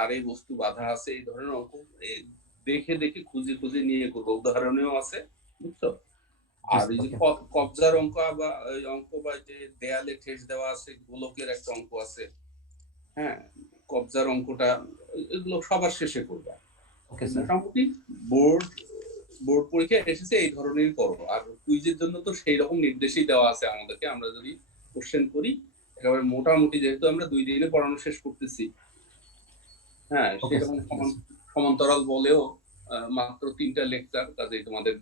তারে বস্তু বাধা আছে, এই ধরনের অঙ্ক এই দেখে দেখে খুঁজে খুঁজে নিয়ে করবো। উদাহরণেও আছে, বুঝছো? আর এই যে কবজার অঙ্ক বা অঙ্ক বা যে দেয়ালে ঠেস দেওয়া আছে, গোলকের একটা অঙ্ক আছে, হ্যাঁ, কবজার অঙ্কটা, এগুলো সবার শেষে করবা। মোটামুটি বোর্ড পরীক্ষা এসেছে এই ধরনের করো। আর কুইজের জন্য তো সেই রকম নির্দেশই দেওয়া আছে আমাদেরকে। আমরা যদি কোশ্চেন করি একেবারে মোটামুটি, যেহেতু আমরা 2 দিনে পড়ানো শেষ করতেছি, হ্যাঁ, সেরকম সমান্তরাল বলেও মাত্র 3টা লেকচার, কাজে তোমাদের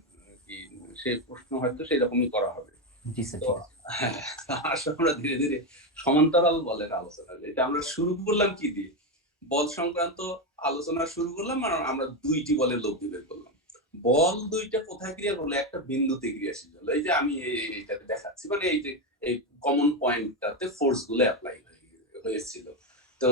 কি সেই প্রশ্ন হয়তো সেই রকমই করা হবে। তো আসলে আমরা ধীরে ধীরে সমান্তরাল বলের আলোচনা, এটা আমরা শুরু করলাম কি দিয়ে, বল সংক্রান্ত আলোচনা শুরু করলাম, মানে আমরা 2টি বলের লব্ধি বের করলাম। বল 2টা কোথায় ক্রিয়া করলো? একটা বিন্দুতে ক্রিয়াশীল হলো। এই যে আমি এইটা দেখাচ্ছি, মানে এই যে এই কমন পয়েন্টটাতে ফোর্স গুলো অ্যাপ্লাই হয়েছিল। তো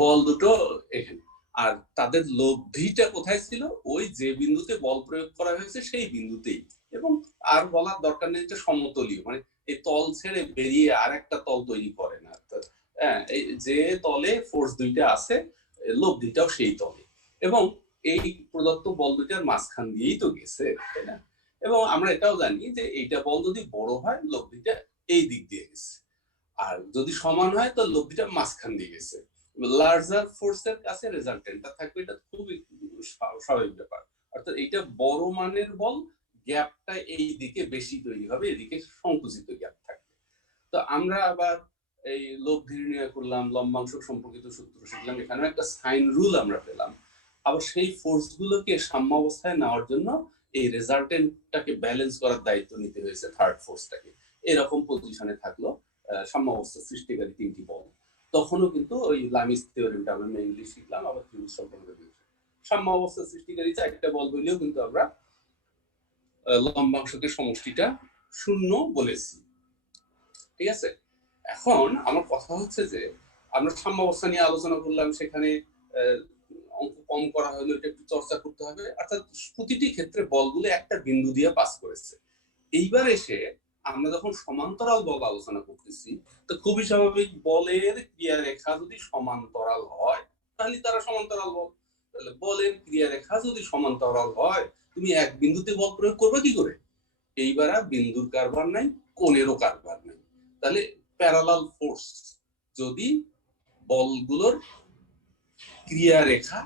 বল দুটো এখানে, আর তাদের লব্ধিটা কোথায় ছিল? ওই যে বিন্দুতে বল প্রয়োগ করা হয়েছে সেই বিন্দুতেই। এবং আর বলার দরকার নেই যে সমতলীয়, মানে এই তল ছেড়ে বেরিয়ে আর একটা তল তৈরি করে না। হ্যাঁ, এই যে তলে ফোর্স 2টা আছে, লব্ধিটাও সেই তলে, এবং এই প্রদত্ত বল 2টার মাঝখান দিয়েই তো গেছে, তাই না? এবং আমরা এটাও জানি যে এইটা বল যদি বড় হয়, লব্ধিটা এই দিক দিয়ে গেছে, আর যদি সমান হয় তো লব্ধিটা মাঝখান দিয়ে গেছে। লার্জার ফোর্সের কাছে রেজাল্টেন্টটা থাকবে, এটা খুবই স্বাভাবিক ব্যাপার। অর্থাৎ এইটা বড় মানের বল, গ্যাপটা এই দিকে বেশি তৈরি হবে, এদিকে সংকুচিত গ্যাপ থাকবে। তো আমরা আবার এই লব্ধি নির্ণয় করলাম, লম্বাংশ সম্পর্কিত সূত্র শিখলাম, এখানে একটা সাইন রুল আমরা পেলাম। আবার সেই ফোর্স গুলোকে সাম্যাবস্থায় নেওয়ার জন্য এই রেজাল্টেন্টটাকে ব্যালেন্স করার দায়িত্ব নিতে হয়েছে থার্ড ফোর্সটাকে। এরকম পজিশনে থাকলো সাম্যাবস্থা সৃষ্টিকারী 3টি বল। তখনও কিন্তু ওই লামিস থিওরেমটা আমরা মেইনলি শিখলাম, আবার ত্রিভুজ সম্পর্কে সাম্যাবস্থা সৃষ্টিকারী 4টা বল হইলেও কিন্তু আমরা লম্বাংশকে সমষ্টিটা 0 বলেছি, ঠিক আছে? এখন আমার কথা হচ্ছে যে আমরা সাম্যাবস্থা নিয়ে আলোচনা করলাম, সেখানে অঙ্ক কম করা হলো, এটা একটু চর্চা করতে হবে। অর্থাৎ প্রতিটি ক্ষেত্রে বলগুলো একটা বিন্দু দিয়ে পাস করেছে। এইবার এসে আমরা যখন সমান্তরাল বল আলোচনা করতেছি, তো খুবই স্বাভাবিক, বলের ক্রিয়ারেখা যদি সমান্তরাল হয় তাহলে তারা সমান্তরাল বল। তাহলে বলের ক্রিয়ারেখা যদি সমান্তরাল হয়, তুমি এক বিন্দুতে বল প্রয়োগ করবে কি করে? এইবার আর বিন্দুর কারবার নাই, কোণেরও কারবার নাই। তাহলে প্যারালাল ফোর্স, যদি বলগুলোর ক্রিয়ারেখা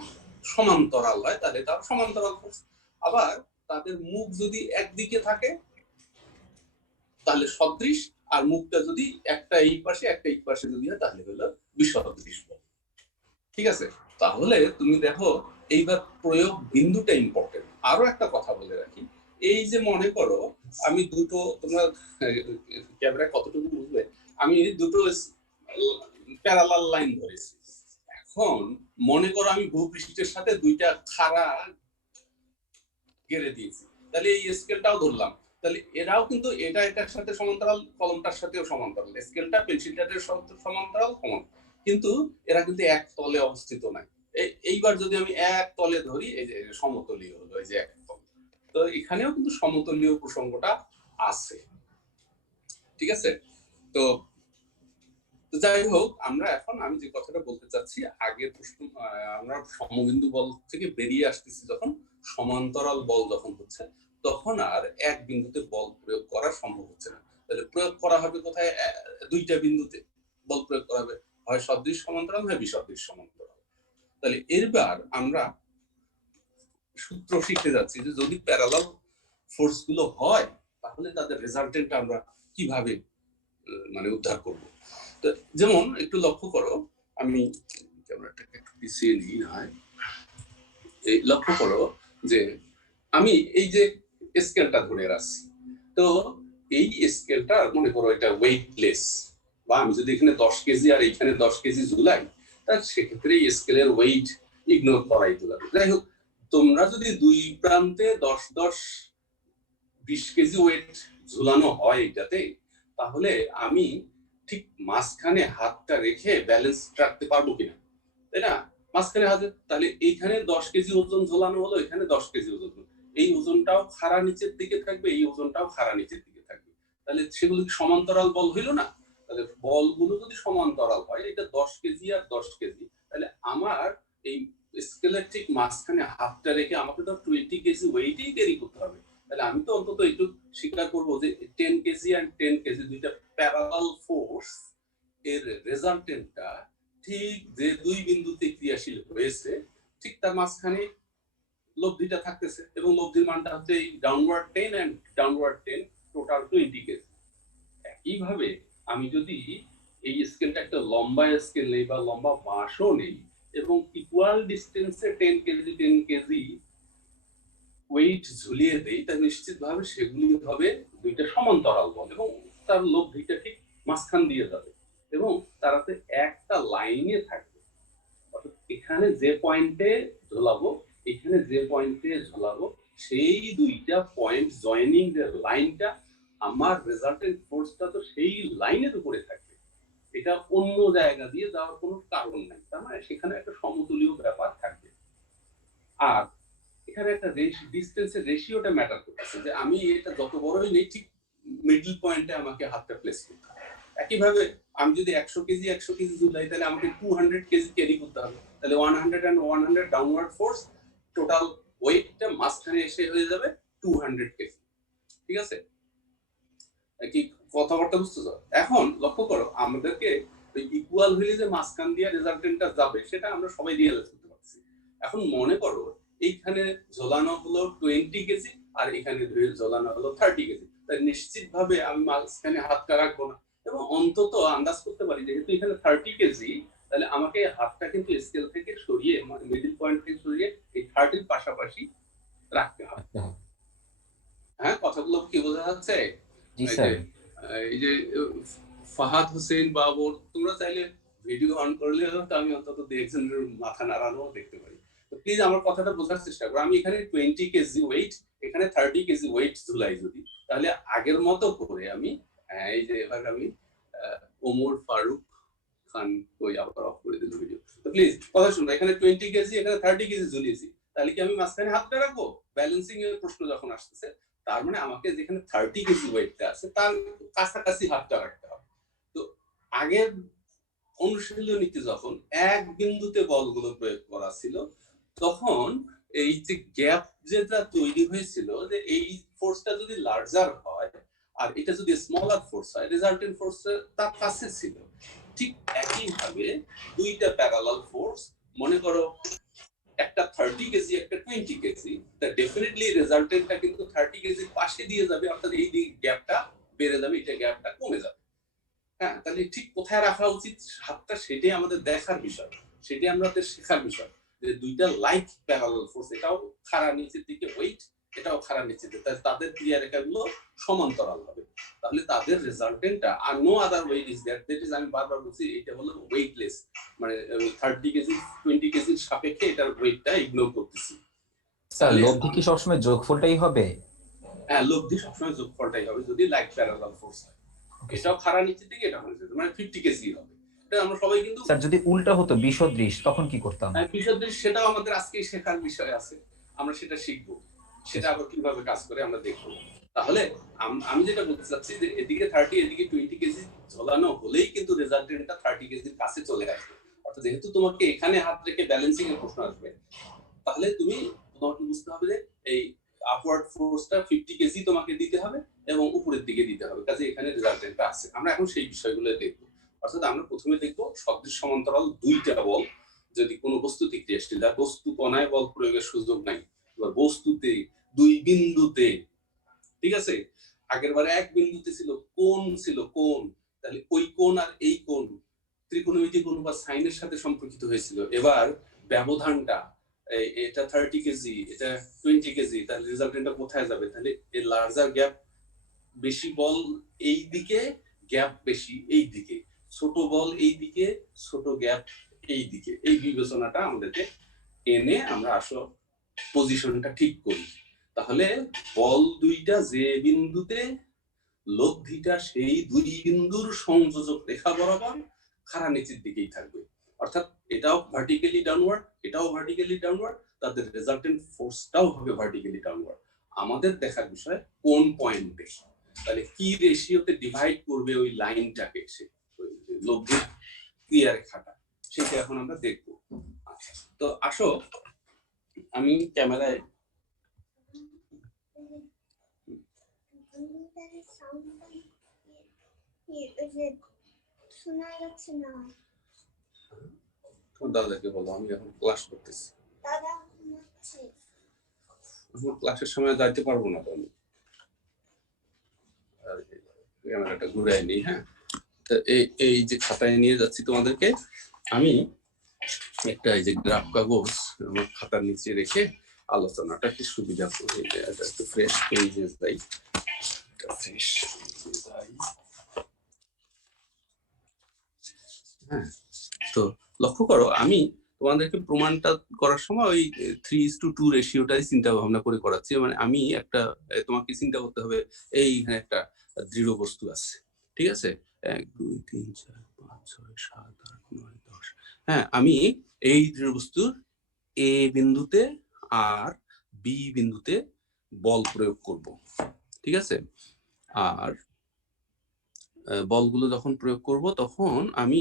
সমান্তরাল হয় তাহলে তার সমান্তরাল ফোর্স। আবার তাদের মুখ যদি একদিকে থাকে তাহলে সদৃশ, আর মুখটা যদি একটা এই পাশে একটা এই পাশে যদি হয় তাহলে হলো বিসদৃশ বল, ঠিক আছে? তাহলে তুমি দেখো, এইবার প্রয়োগ বিন্দুটা ইম্পর্টেন্ট। আরো একটা কথা বলে রাখি, এই যে মনে করো আমি দুটো, তোমরা ক্যামেরা কতটুকু বুঝবে, আমি দুটো প্যারালাল লাইন ধরেছি। এখন মনে করো আমি ভূপৃষ্ঠের সাথে 2টা খাড়া গেড়ে দিয়েছি, তাহলে এই স্কেলটাও ধরলাম, তাহলে এরাও কিন্তু এটা এটার সাথে সমান্তরাল, কলমটার সাথেও সমান্তরাল, স্কেলটা পেন্সিলটার সাথে সমান্তরাল, কিন্তু এরা কিন্তু এক তলে অবস্থিত নাই। এইবার যদি আমি এক তলে ধরি, এই যে সমতলীয় হলো, এই যে এক তল, তো এখানেও কিন্তু সমতলীয় প্রসঙ্গটা আছে, ঠিক আছে? তো যাই হোক, আমরা এখন, আমি যে কথাটা বলতে চাচ্ছি, আগের প্রশ্ন, আমরা সমবিন্দু বল থেকে বেরিয়ে আসতেছি, যখন সমান্তরাল বল যখন হচ্ছে, তখন আর এক বিন্দুতে বল প্রয়োগ করা সম্ভব হচ্ছে না। তাহলে প্রয়োগ করা হবে কোথায়? 2টা বিন্দুতে বল প্রয়োগ করা হবে, হয় সদৃশ সমান্তরাল, হয় বিসদৃশ সমান্তরাল। তাহলে এবার আমরা সূত্র শিখতে যাচ্ছি যে যদি প্যারালাল ফোর্স গুলো হয় তাহলে তাদের রেজাল্টেন্টটা আমরা কিভাবে মানে উদ্ধার করব। তো যেমন একটু লক্ষ্য করো, আমি ক্যামেরাটাকে একটু পিছিয়ে নিই, হয় এই লক্ষ্য করো যে আমি এই যে স্কেলটা ধরে রাখছি, তো এই স্কেলটা মনে করো এটা ওয়েটলেস, বা আমি যদি এখানে 10 কেজি আর এখানে 10 কেজি ঝুলাই, তাহলে সেক্ষেত্রে এই স্কেলের ওয়েট ইগনোর করাই তো লাগবে। যাই হোক, তোমরা যদি 2 প্রান্তে 10-20 কেজি ওয়েট ঝুলানো হয় এটাতে, তাহলে আমি ঠিক মাঝখানে হাতটা রেখে ব্যালেন্স রাখতে পারবো কিনা, তাই না? মাঝখানে হাতে, তাহলে এইখানে 10 কেজি ওজন ঝোলানো হলো, এখানে 10 কেজি ওজন, এই ওজনটাও খাড়া নিচের দিকে থাকবে, এই ওজনটাও খাড়া নিচের দিকে থাকবে, তাহলে সেগুলো সমান্তরাল বল হইলো না? তাহলে বলগুলো যদি সমান্তরাল হয়, এটা 10 কেজি আর 10 কেজি, তাহলে আমার এই স্কেলের ঠিক মাঝখানে হাতটা রেখে আমাকে তো 20 কেজি ওয়েটই ক্যারি করতে হবে। তাহলে আমি তো অন্তত একটু স্বীকার করবো যে 10 কেজি আর 10 কেজি দুইটা প্যারালাল ফোর্স এর রেজাল্টেন্টটা ঠিক যে দুই বিন্দুতে ক্রিয়াশীল হয়েছে ঠিক তার মাঝখানে লব্ধিটা থাকতেছে, এবং লব্ধির মানটা হচ্ছে এই downward 10 and downward 10 total 20 KG. একইভাবে আমি যদি এই স্কেলটা একটা লম্বা স্কেল নেই বা লম্বা বাঁশও নেই এবং ইকুয়াল ডিস্টেন্সে 10 কেজি 10 কেজি ওয়েট ঝুলিয়ে দেই, তাহলে নিশ্চিতভাবে সেগুলি হবে দুইটা সমান্তরাল বল এবং তার লব্ধিটা ঠিক মাঝখান দিয়ে যাবে এবং তারাতে একটা লাইনে থাকবে। অর্থাৎ এখানে যে পয়েন্টে ঝোলাবো, এখানে যে পয়েন্টে ঝোলাবো, সেই দুইটা পয়েন্ট জয়েনিং যে লাইনটা, আমার রেজাল্টেন্ট ফোর্সটা তো সেই লাইনের উপরে থাকবে। এটা অন্য জায়গা দিয়ে যাওয়ার কোনো কারণ নাই, তার মানে সেখানে একটা সমতুলীয় ব্যাপার থাকবে। আর এখানে একটা ডিস্টেন্সের রেশিওটা ম্যাটার করতেছে, যে আমি এটা যত বড়ই নেই ঠিক মিডল পয়েন্টে আমাকে হাতটা প্লেস করতে হবে। একইভাবে আমি যদি 100 কেজি ঝুলাই, তাহলে আমাকে 200 কেজি ক্যারি করতে হবে। তাহলে 100 and 100 ডাউনওয়ার্ড ফোর্স, টোটাল ওয়েটটা মাঝখানে এসে হয়ে যাবে 200 কেজি। ঠিক আছে, কি কথাবার্তা বুঝতেছো? এখন লক্ষ্য করো, আমাদেরকে ইকুয়াল হইলে যে মাঝখান দিয়ে রেজাল্টেন্টটা যাবে সেটা আমরা সবাই রিয়েলাইজ করতে পারছি। এখন মনে করো এইখানে ঝোলানো হলো 20 কেজি আর এখানে ঝোলানো হলো 30 কেজি, তাই নিশ্চিতভাবে আমি মাঝখানে হাতটা রাখবো না এবং অন্তত আন্দাজ করতে পারি যেহেতু এখানে 30 কেজি, তাহলে আমাকে হাতটা কিন্তু স্কেল থেকে সরিয়ে, মানে মিডল পয়েন্ট থেকে সরিয়ে এই 30 পাশাপাশি রাখতে হবে। হ্যাঁ, কথাগুলো কি বোঝা যাচ্ছে? জি স্যার। এই যে ফাহাদ হোসেন বাবুর, তোমরা চাইলে ভিডিও অন করলে আমি অন্তত দেখজনের মাথা নাড়ানো দেখতে পারি। তো প্লিজ আমার কথাটা বোঝার চেষ্টা করো। আমি এখানে 20 কেজি ওয়েট, এখানে 30 কেজি ওয়েট ঝুলাই যদি, তাহলে আগের মতো করে আমি এই যে এবার আমি ওমর ফারুক খান কই আবার অফ করে দিল ভিডিও। তো প্লিজ কথা শুনো, এখানে 20 কেজি এখানে 30 কেজি ঝুলিয়েছি, তাহলে কি আমি মাঝখানে হাতটা রাখবো? ব্যালেন্সিং এর প্রশ্ন যখন আসতেছে, তার মানে আমাকে যেখানে 30 কেজি ওয়েটটা আছে তার কাছাকাছি হাতটা রাখতে হবে। তো আগের অনুশীলনীতে যখন এক বিন্দুতে বলগুলো প্রয়োগ করা ছিল, তখন এই যে গ্যাপ যেটা তৈরি হয়েছিল, যে এই ফোর্সটা যদি লার্জার হয় আর এটা যদি স্মলার ফোর্স হয়, রেজাল্টেন্ট ফোর্স তার কাছে ছিল। ঠিক একইভাবে দুইটা প্যারালাল ফোর্স, মনে করো একটা 30 কেজি একটা 20 কেজি, তা ডেফিনেটলি রেজাল্টেন্টটা কিন্তু 30 কেজির পাশে দিয়ে যাবে, অর্থাৎ এই গ্যাপটা বেড়ে যাবে, এটা গ্যাপটা কমে যাবে। হ্যাঁ, তাহলে ঠিক কোথায় রাখা উচিত হাতটা, সেটাই আমাদের দেখার বিষয়, সেটাই আমাদের শেখার বিষয়, যে দুইটা লাইক প্যারালাল ফোর্স, এটাও খাড়া নিচের দিকে ওয়েট, এটাও খাড়া নিচের দিকে, তাদের ক্রিয়া রেখাগুলো সমান্তরাল হবে। তাহলে তাদের রেজাল্টেন্টটা আর no other weight is that, that is, আমি বারবার বলছি এটা হলো ওয়েটলেস, মানে 30 কেজি 20 কেজির সাপেক্ষে এটার ওয়েটটা ইগনোর করতেছি। স্যার লব্ধি কি সবসময় যোগফলটাই হবে? হ্যাঁ, লব্ধি সবসময় যোগফলটাই হবে যদি লাইক প্যারালাল ফোর্স হয়। এটাও খাড়া নিচের দিকে, এটা মানে 50 কেজি হবে। এটা আমরা সবাই কিন্তু, স্যার যদি উল্টা হতো বিসদৃশ তখন কি করতাম? বিসদৃশ, সেটাও আমাদের আজকে শেখার বিষয় আছে, আমরা সেটা শিখবো, সেটা আবার কিভাবে কাজ করে আমরা দেখবো। তাহলে আমি যেটা বলতে চাচ্ছি যে এদিকে 30 এদিকে 20 কেজি ঝোলানো হলেই কিন্তু রেজাল্টেন্টটা 30 কেজির কাছে চলে আসবে। অর্থাৎ যেহেতু তোমাকে এখানে হাত রেখে ব্যালেন্সিং এর প্রশ্ন আসবে, তাহলে তোমাকে বুঝতে হবে যে এই আপওয়ার্ড ফোর্সটা 50 কেজি তোমাকে দিতে হবে এবং উপরের দিকে দিতে হবে, কাজে এখানে রেজাল্টেন্টটা আছে। আমরা এখন সেই বিষয়গুলো দেখবো। অর্থাৎ আমরা প্রথমে দেখবো সদৃশ সমান্তরাল দুইটা বল যদি কোনো বস্তুতে ক্রিয়াশীল, আর বস্তু কণায় বল প্রয়োগের সুযোগ নাই, এবার বস্তুতে দুই বিন্দুতে, ঠিক আছে, আগের বারে এক বিন্দুতে ছিল কোণ, তাহলে ওই কোণ আর এই কোণ ত্রিকোণমিতি কোণ বা সাইনের সাথে সম্পর্কিত হয়েছিল। এবার ব্যবধানটা, এটা 30 কেজি এটা 20 কেজি, তাহলে রেজাল্টেন্টটা কোথায় যাবে? তাহলে এই লার্জার গ্যাপ, বেশি বল এই দিকে, গ্যাপ বেশি এই দিকে, ছোট বল এই দিকে, ছোট গ্যাপ এই দিকে, এই বিবেচনাটা আমাদেরকে এনে আমরা আসলে পজিশনটা ঠিক করি। তাহলে বল দুইটা যে বিন্দুতে, লব্ধিটা সেই দুই বিন্দুর সংযোজক রেখা বরাবর খাড়া নিচের দিকেই থাকবে। অর্থাৎ এটাও ভার্টিক্যালি ডাউনওয়ার্ড, এটাও ভার্টিক্যালি ডাউনওয়ার্ড, তাদের রেজাল্টেন্ট ফোর্সটাও হবে ভার্টিক্যালি ডাউনওয়ার্ড। আমাদের দেখার বিষয় কোন পয়েন্টে, তাহলে কি রেশিওতে ডিভাইড করবে ওই লাইনটাকে, সে লব্ধির ক্রিয়া রেখাটা, সেটা এখন আমরা দেখবো। আচ্ছা, তো আসো আমি ক্যামেরায় শোনা যাচ্ছে না। তোমার দাদাকে বলো আমি এখন ক্লাস করতেছি। দাদা ঘুমাচ্ছে। ক্লাসের সময় যাইতে পারবো না তো আমি। আর ক্যামেরাটা ঘুরাই নিই। হ্যাঁ, তো এই যে খাতায় নিয়ে যাচ্ছি তোমাদেরকে আমি একটা এই যে গ্রাফ কাগজ আমার খাতার নিচে রেখে আলোচনাটা কি সুবিধা করে একটু ফ্রেশ পেজে যাই। ফ্রেশ যাই। হ্যাঁ, তো লক্ষ্য করো আমি তোমাদেরকে প্রমাণটা করার সময় ওই 3:2 রেশিওটাই চিন্তা ভাবনা করে করাচ্ছি। মানে আমি একটা তোমাকে চিন্তা করতে হবে এইখানে একটা দৃঢ় বস্তু আছে, ঠিক আছে? 1 2 3 4 5 6 7 8 9 10। হ্যাঁ, আমি এই দৃঢ় বস্তুর এ বিন্দুতে আর বি বিন্দুতে বল প্রয়োগ করব, ঠিক আছে? আর বলগুলো যখন প্রয়োগ করব তখন আমি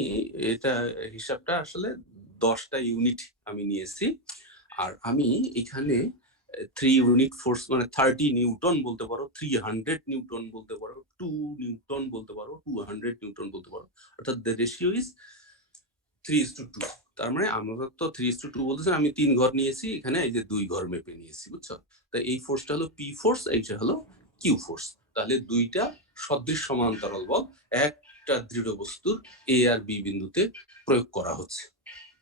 এটা হিসাবটা আসলে 10টা ইউনিট আমি নিয়েছি। আর আমি এখানে 3 ইউনিট ফোর্স মানে 30 নিউটন বলতে পারো, 300 নিউটন বলতে পারো, 2 নিউটন বলতে পারো, 200 নিউটন বলতে পারো। অর্থাৎ দ্য রেশিও ইজ 3:2। তার মানে আমরা তো 3:2 বলতেছেন, আমি 3 ঘর নিয়েছি, এখানে এই যে 2 ঘর মেপে নিয়েছি, বুঝছো? তাই এই ফোর্সটা হলো পি ফোর্স, এইটা হলো কিউ ফোর্স। তাহলে দুইটা সদৃশ সমান্তরাল বল একটা দৃঢ় বস্তুর এ আর বি বিন্দুতে প্রয়োগ করা হচ্ছে,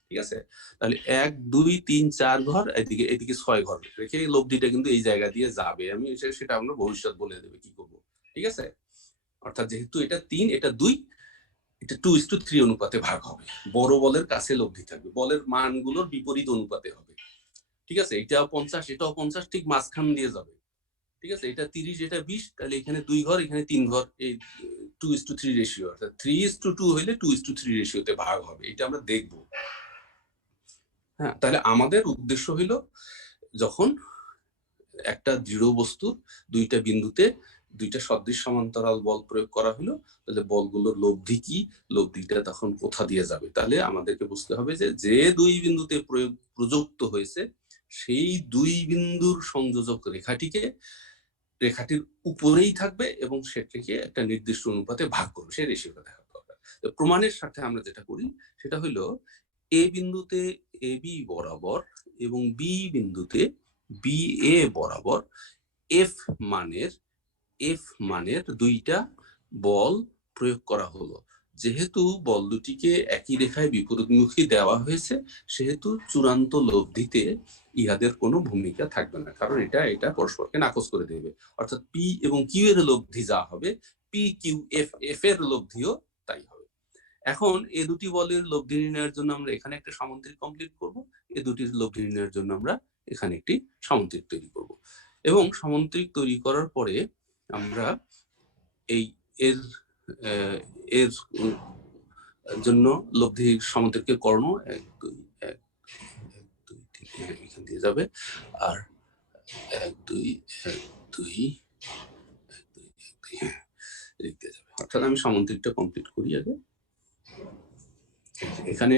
ঠিক আছে? তাহলে 1 2 3 4 ঘর, এদিকে এদিকে 6 ঘর রেখে লব্ধিটা কিন্তু এই জায়গা দিয়ে যাবে। আমি সেটা আমরা ভবিষ্যৎ বলে দেবে কি করব, ঠিক আছে? অর্থাৎ যেহেতু এটা 3 এটা 2, এটা 2:3 অনুপাতে ভাগ হবে। বড় বলের কাছে লব্ধি থাকবে, বলের মানগুলোর বিপরীত অনুপাতে হবে, ঠিক আছে? এটাও 50 এটাও 50, ঠিক মাঝখান দিয়ে যাবে, ঠিক আছে? এটা 30 এটা 20, তাহলে এখানে 2 ঘর এখানে 3 ঘর, এই 2:3 রেশিও। অর্থাৎ 3:2 হইলে 2:3 রেশিওতে ভাগ হবে, এটা আমরা দেখব। হ্যাঁ, তাহলে আমাদের উদ্দেশ্য হইল যখন একটা দৃঢ় বস্তুর দুইটা বিন্দুতে দুইটা সদৃশ সমান্তরাল বল প্রয়োগ করা হলো, তাহলে বলগুলোর লব্ধি কি, লব্ধিটা তখন কোথা দিয়ে যাবে। তাহলে আমাদেরকে বুঝতে হবে যে যে দুই বিন্দুতে প্রযুক্ত হয়েছে সেই দুই বিন্দুর সংযোজক রেখাটির উপরেই থাকবে এবং সেটাকে একটা নির্দিষ্ট অনুপাতে ভাগ করবে, সেই রেশিওটা দেখা দরকার। তো প্রমাণের সাথে আমরা যেটা করি সেটা হলো এ বিন্দুতে এ বি বরাবর এবং বি বিন্দুতে বি এ বরাবর এফ মানের দুইটা বল প্রয়োগ করা হলো। যেহেতু বল দুটিকে একই রেখায় বিপরীতমুখী দেওয়া হয়েছে সেহেতু চূড়ান্ত লব্ধিতে ইহাদের কোনো ভূমিকা থাকবে না, কারণ এটা পরস্পরকে নাকচ করে দেবে। অর্থাৎ পি এবং কিউ এর লব্ধি যা হবে, পি কিউ এফ এর লব্ধিও তাই হবে। এখন এ দুটি বলের লব্ধি নির্ণয়ের জন্য আমরা এখানে একটা সামন্ত্রিক কমপ্লিট করব, এ দুটির লব্ধি নির্ণয়ের জন্য আমরা এখানে একটি সামন্ত্রিক তৈরি করব, এবং সামন্ত্রিক তৈরি করার পরে আমরা এই এর এর জন্য লব্ধি সামন্ত্রিকের কর্ণ 1 2 1 2 3 এখান দিয়ে যাবে, আর 1 2 1 2 লিখতে যাবে। অর্থাৎ আমি সামন্ত্রিকটা কমপ্লিট করি আগে। এখানে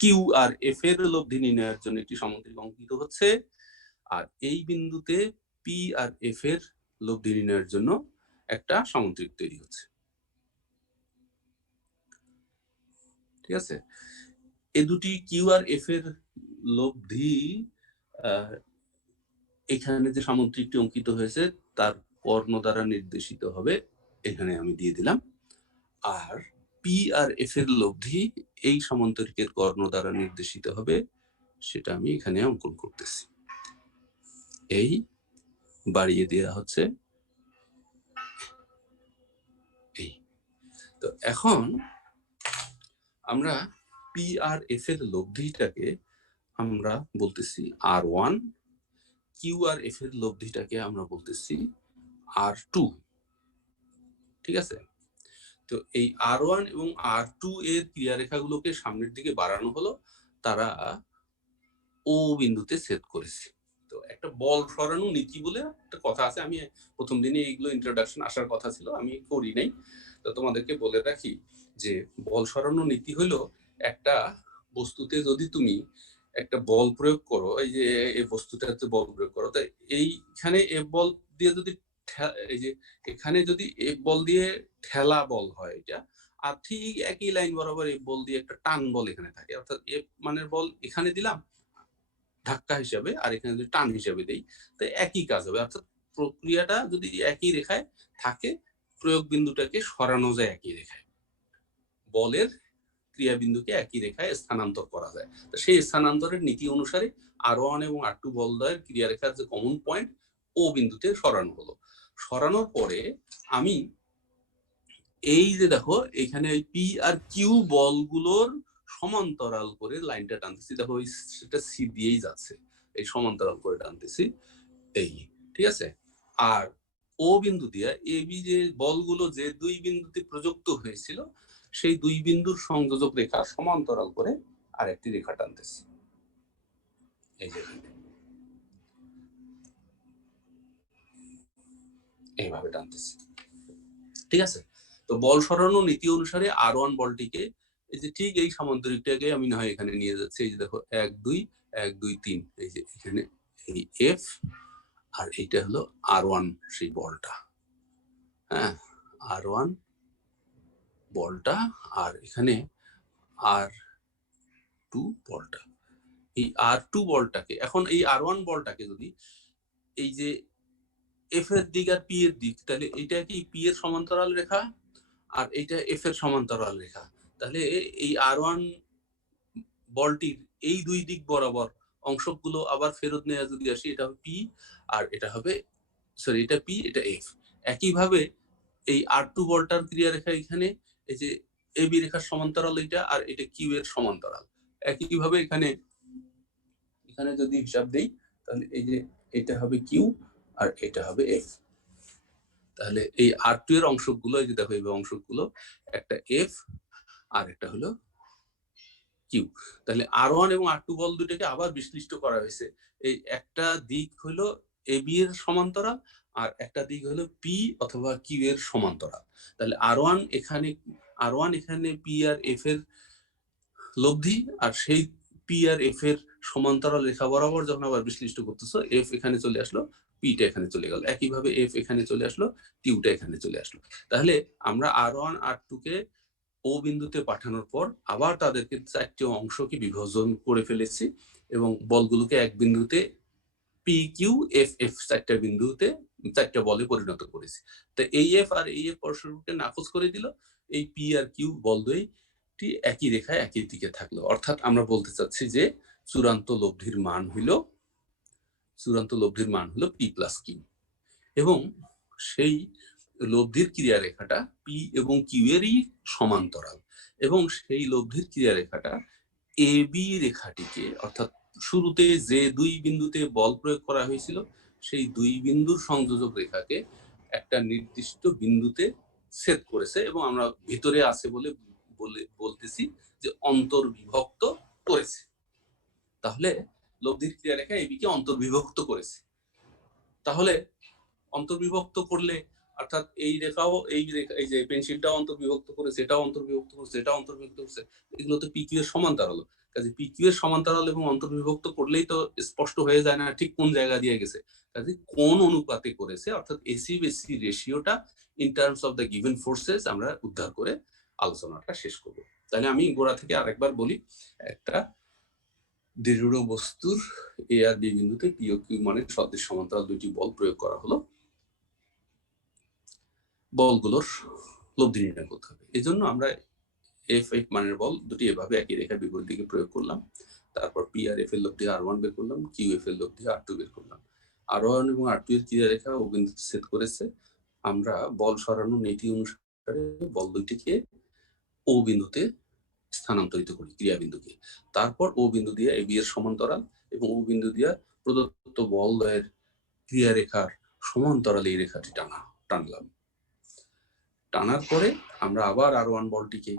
কিউ আর এফ এর লব্ধি নির্ণয়ের জন্য একটি সামন্ত্রিক অঙ্কিত হচ্ছে, আর এই বিন্দুতে পি আর এফ এর লব্ধি নির্ণয়ের জন্য একটা সামন্ত্রিক তৈরি হচ্ছে, ঠিক আছে? এ দুটি কিউ আর এফ এর লব্ধি এখানে যে সামন্ত্রিকটি অঙ্কিত হয়েছে তার কর্ণ দ্বারা নির্দেশিত হবে, এখানে আমি দিয়ে দিলাম। আর পি আর এফ এর লব্ধি এই সামন্ত্রিকের কর্ণ দ্বারা নির্দেশিত হবে, সেটা আমি এখানে অঙ্কন করতেছি। এই বাড়িয়ে দেওয়া হচ্ছে এই। তো এখন আমরা পি আর এফ এর লব্ধিটাকে আমরা বলতেছি R1, কিউ আর এফ এর লব্ধিটাকে আমরা বলতেছি R2, ঠিক আছে? তো এই R1 এবং R2 এর ক্রিয়ারেখাগুলোকে সামনের দিকে বাড়ানো হলো, তারা ও বিন্দুতে ছেদ করেছে। তো একটা বল সরানো নীতি বলে একটা কথা আছে, আমি প্রথম দিনে এইগুলো ইন্ট্রোডাকশন আসার কথা ছিল, আমি করি নাই। তো তোমাদেরকে বলে রাখি যে বল সরানো নীতি হলো একটা বস্তুতে যদি তুমি একটা বল প্রয়োগ করো, এই যে এই বস্তুটাতে বল প্রয়োগ করো, তাই এইখানে এফ বল দিয়ে যদি এই যে এখানে যদি এফ বল দিয়ে ঠেলা বল হয় এটা, আর ঠিক একই লাইন বরাবর এফ বল দিয়ে একটা টান বল এখানে থাকে, অর্থাৎ এফ মানের বল এখানে দিলাম ধাক্কা হিসাবে, আর এখানে যদি টান হিসাবে দেই, তো একই কাজ হবে। অর্থাৎ প্রক্রিয়াটা যদি একই রেখায় থাকে, প্রয়োগ বিন্দুটাকে সরানো যায় একই রেখায়, বলের ক্রিয়া বিন্দুকে একই রেখায় স্থানান্তর করা যায়। তো সেই স্থানান্তরের নীতি অনুসারে R1 এবং R2 বলদ্বয়ের ক্রিয়া রেখার যে কমন পয়েন্ট ও বিন্দুতে সরানো হলো। সরানোর পরে আমি এই যে দেখো এখানে পি আর কিউ বলগুলোর সমান্তরাল করে লাইনটা টানতেছি, দেখো সেটা সি দিয়েই যাচ্ছে, এই সমান্তরাল করে টানতেছি এই, ঠিক আছে। আর ও বিন্দু দিয়ে এবি যে বলগুলো যে দুই বিন্দুতে প্রযুক্ত হয়েছিল, সেই দুই বিন্দুর সংযোজক রেখা সমান্তরাল করে আরেকটি রেখা টানতেছি, এই যে এইভাবে টানতেছি, ঠিক আছে। তো বল সরানো নীতি অনুসারে R1 বলটিকে এই যে ঠিক এই সামান্তরিকটাকে আমি না হয় এখানে নিয়ে যাচ্ছি, এই যে দেখো 1 2 1 2 3, এই যে এখানে এই এফ, আর এইটা হলো R1 সেই বলটা, হ্যাঁ R1 বলটা, আর এখানে R2 বলটা। এই R2 বলটাকে এখন এই R1 বলটাকে যদি এই যে এফ এর দিক আর পি এর দিক, তাহলে এটা কি পি এর সমান্তরাল রেখা আর এইটা এফ এর সমান্তরাল রেখা, তাহলে এই R1 বলটির এই দুই দিক বরাবর অংশগুলো আবার ফেরত নেওয়া যদি আসি, এটা হবে পি আর এটা হবে সরি এটা পি এটা এফ। একইভাবে এই R2 বলটার ক্রিয়া রেখা এখানে এই যে এবি রেখার সমান্তরাল এটা, আর এটা কিউ এর সমান্তরাল। একইভাবে এখানে যদি হিসাব দেই, তাহলে এই যে এটা হবে কিউ আর এটা হবে এফ। তাহলে এই R2 এর অংশগুলো এই যে দেখো এই অংশগুলো একটা এফ আর একটা হলো কিউ। তাহলে R1 এবং R2 বল দুটোকে আবার বিশ্লিষ্ট করা হয়েছে, এই একটা দিক হলো এবি এর সমান্তরাল আর একটা দিক হলো পি অথবা কিউ এর সমান্তরাল। তাহলে R1 এখানে পি আর এফ এর লব্ধি, আর সেই পি আর এফ এর সমান্তরাল রেখা বরাবর যখন আবার বিশ্লিষ্ট করতেছো, এফ এখানে চলে আসলো, পিটা এখানে চলে গেল, একইভাবে এফ এখানে চলে আসলো, কিউটা এখানে চলে আসলো। তাহলে আমরা R1 R2 কে ও বিন্দুতে পাঠানোর পর আবার তাদেরকে চারটি অংশকে বিভাজন করে ফেলেছি এবং বলগুলোকে এক বিন্দুতে পি কিউ এফ এফ চারটা বিন্দুতে চারটা বলে পরিণত করেছি। তো এই এফ আর এই এফ পরস্পরকে নাকচ করে দিল, এই পি আর কিউ বল দুইটি একই রেখায় একই দিকে থাকলো। অর্থাৎ আমরা বলতে চাচ্ছি যে চূড়ান্ত লব্ধির মান হলো পি প্লাস কিউ, এবং সেই লব্ধির ক্রিয়া রেখাটা পি এবং কিউ এরই সমান্তরাল, এবং সেই লব্ধির ক্রিয়া রেখাটা এ বি রেখাটিকে, অর্থাৎ শুরুতে যে দুই বিন্দুতে বল প্রয়োগ করা হয়েছিল সেই দুই বিন্দুর সংযোজক রেখাকে একটা নির্দিষ্ট বিন্দুতে ছেদ করেছে, এবং আমরা ভিতরে আছে বলতেছি যে অন্তর্বিভক্ত করেছে। তাহলে লব্ধির ক্রিয়া রেখা এবি কে অন্তর্বিভক্ত করেছে। তাহলে অন্তর্বিভক্ত করলে অর্থাৎ এই রেখাও এই যে পেন্সিলটাও অন্তর্বিভক্ত করেছে, এটাও অন্তর্বিভক্ত করেছে, এটাও অন্তর্বিভক্ত করেছে, এগুলো তো পিকিউ এর সমান্তরাল। কাজে পিকিউ এর সমান্তরাল এবং অন্তর্বিভক্ত করলেই তো স্পষ্ট হয়ে যায় না ঠিক কোন জায়গা দিয়ে গেছে, কাজে কোন অনুপাতে করেছে, অর্থাৎ এসি বেসি রেশিওটা in terms of the given forces আমরা উদ্ধার করে আলোচনাটা শেষ করব। তাহলে আমি গোড়া থেকে আরেকবার বলি, একটা দৃঢ় বস্তুর এ আর বি বিন্দুতে পি ও কিউ মানে সদৃশ সমান্তরাল দুইটি বল প্রয়োগ করা হলো, বলগুলোর লব্ধি নির্ণয় করতে হবে। এই জন্য আমরা এফ এফ মানের বল দুটি এভাবে একই রেখা বিপরীত দিকে প্রয়োগ করলাম, তারপর পি আর এফ এর লব্ধি R1 বের করলাম, কিউ এফ এর লব্ধি R2 বের করলাম। R1 এবং R2 এর ক্রিয়া রেখা ও বিন্দুতে ছেদ করেছে, আমরা বল সরানোর নীতি অনুসারে বল দুইটিকে ও বিন্দুতে স্থানান্তরিত করি ক্রিয়া বিন্দুকে, তারপর ও বিন্দু দিয়ে এবি এর সমান্তরাল এবং ও বিন্দু দিয়ে প্রদত্ত বল দ্বয়ের ক্রিয়া রেখার সমান্তরাল এই রেখাটি টানলাম। টানার পরে আমরা আবার R1 বলটিকে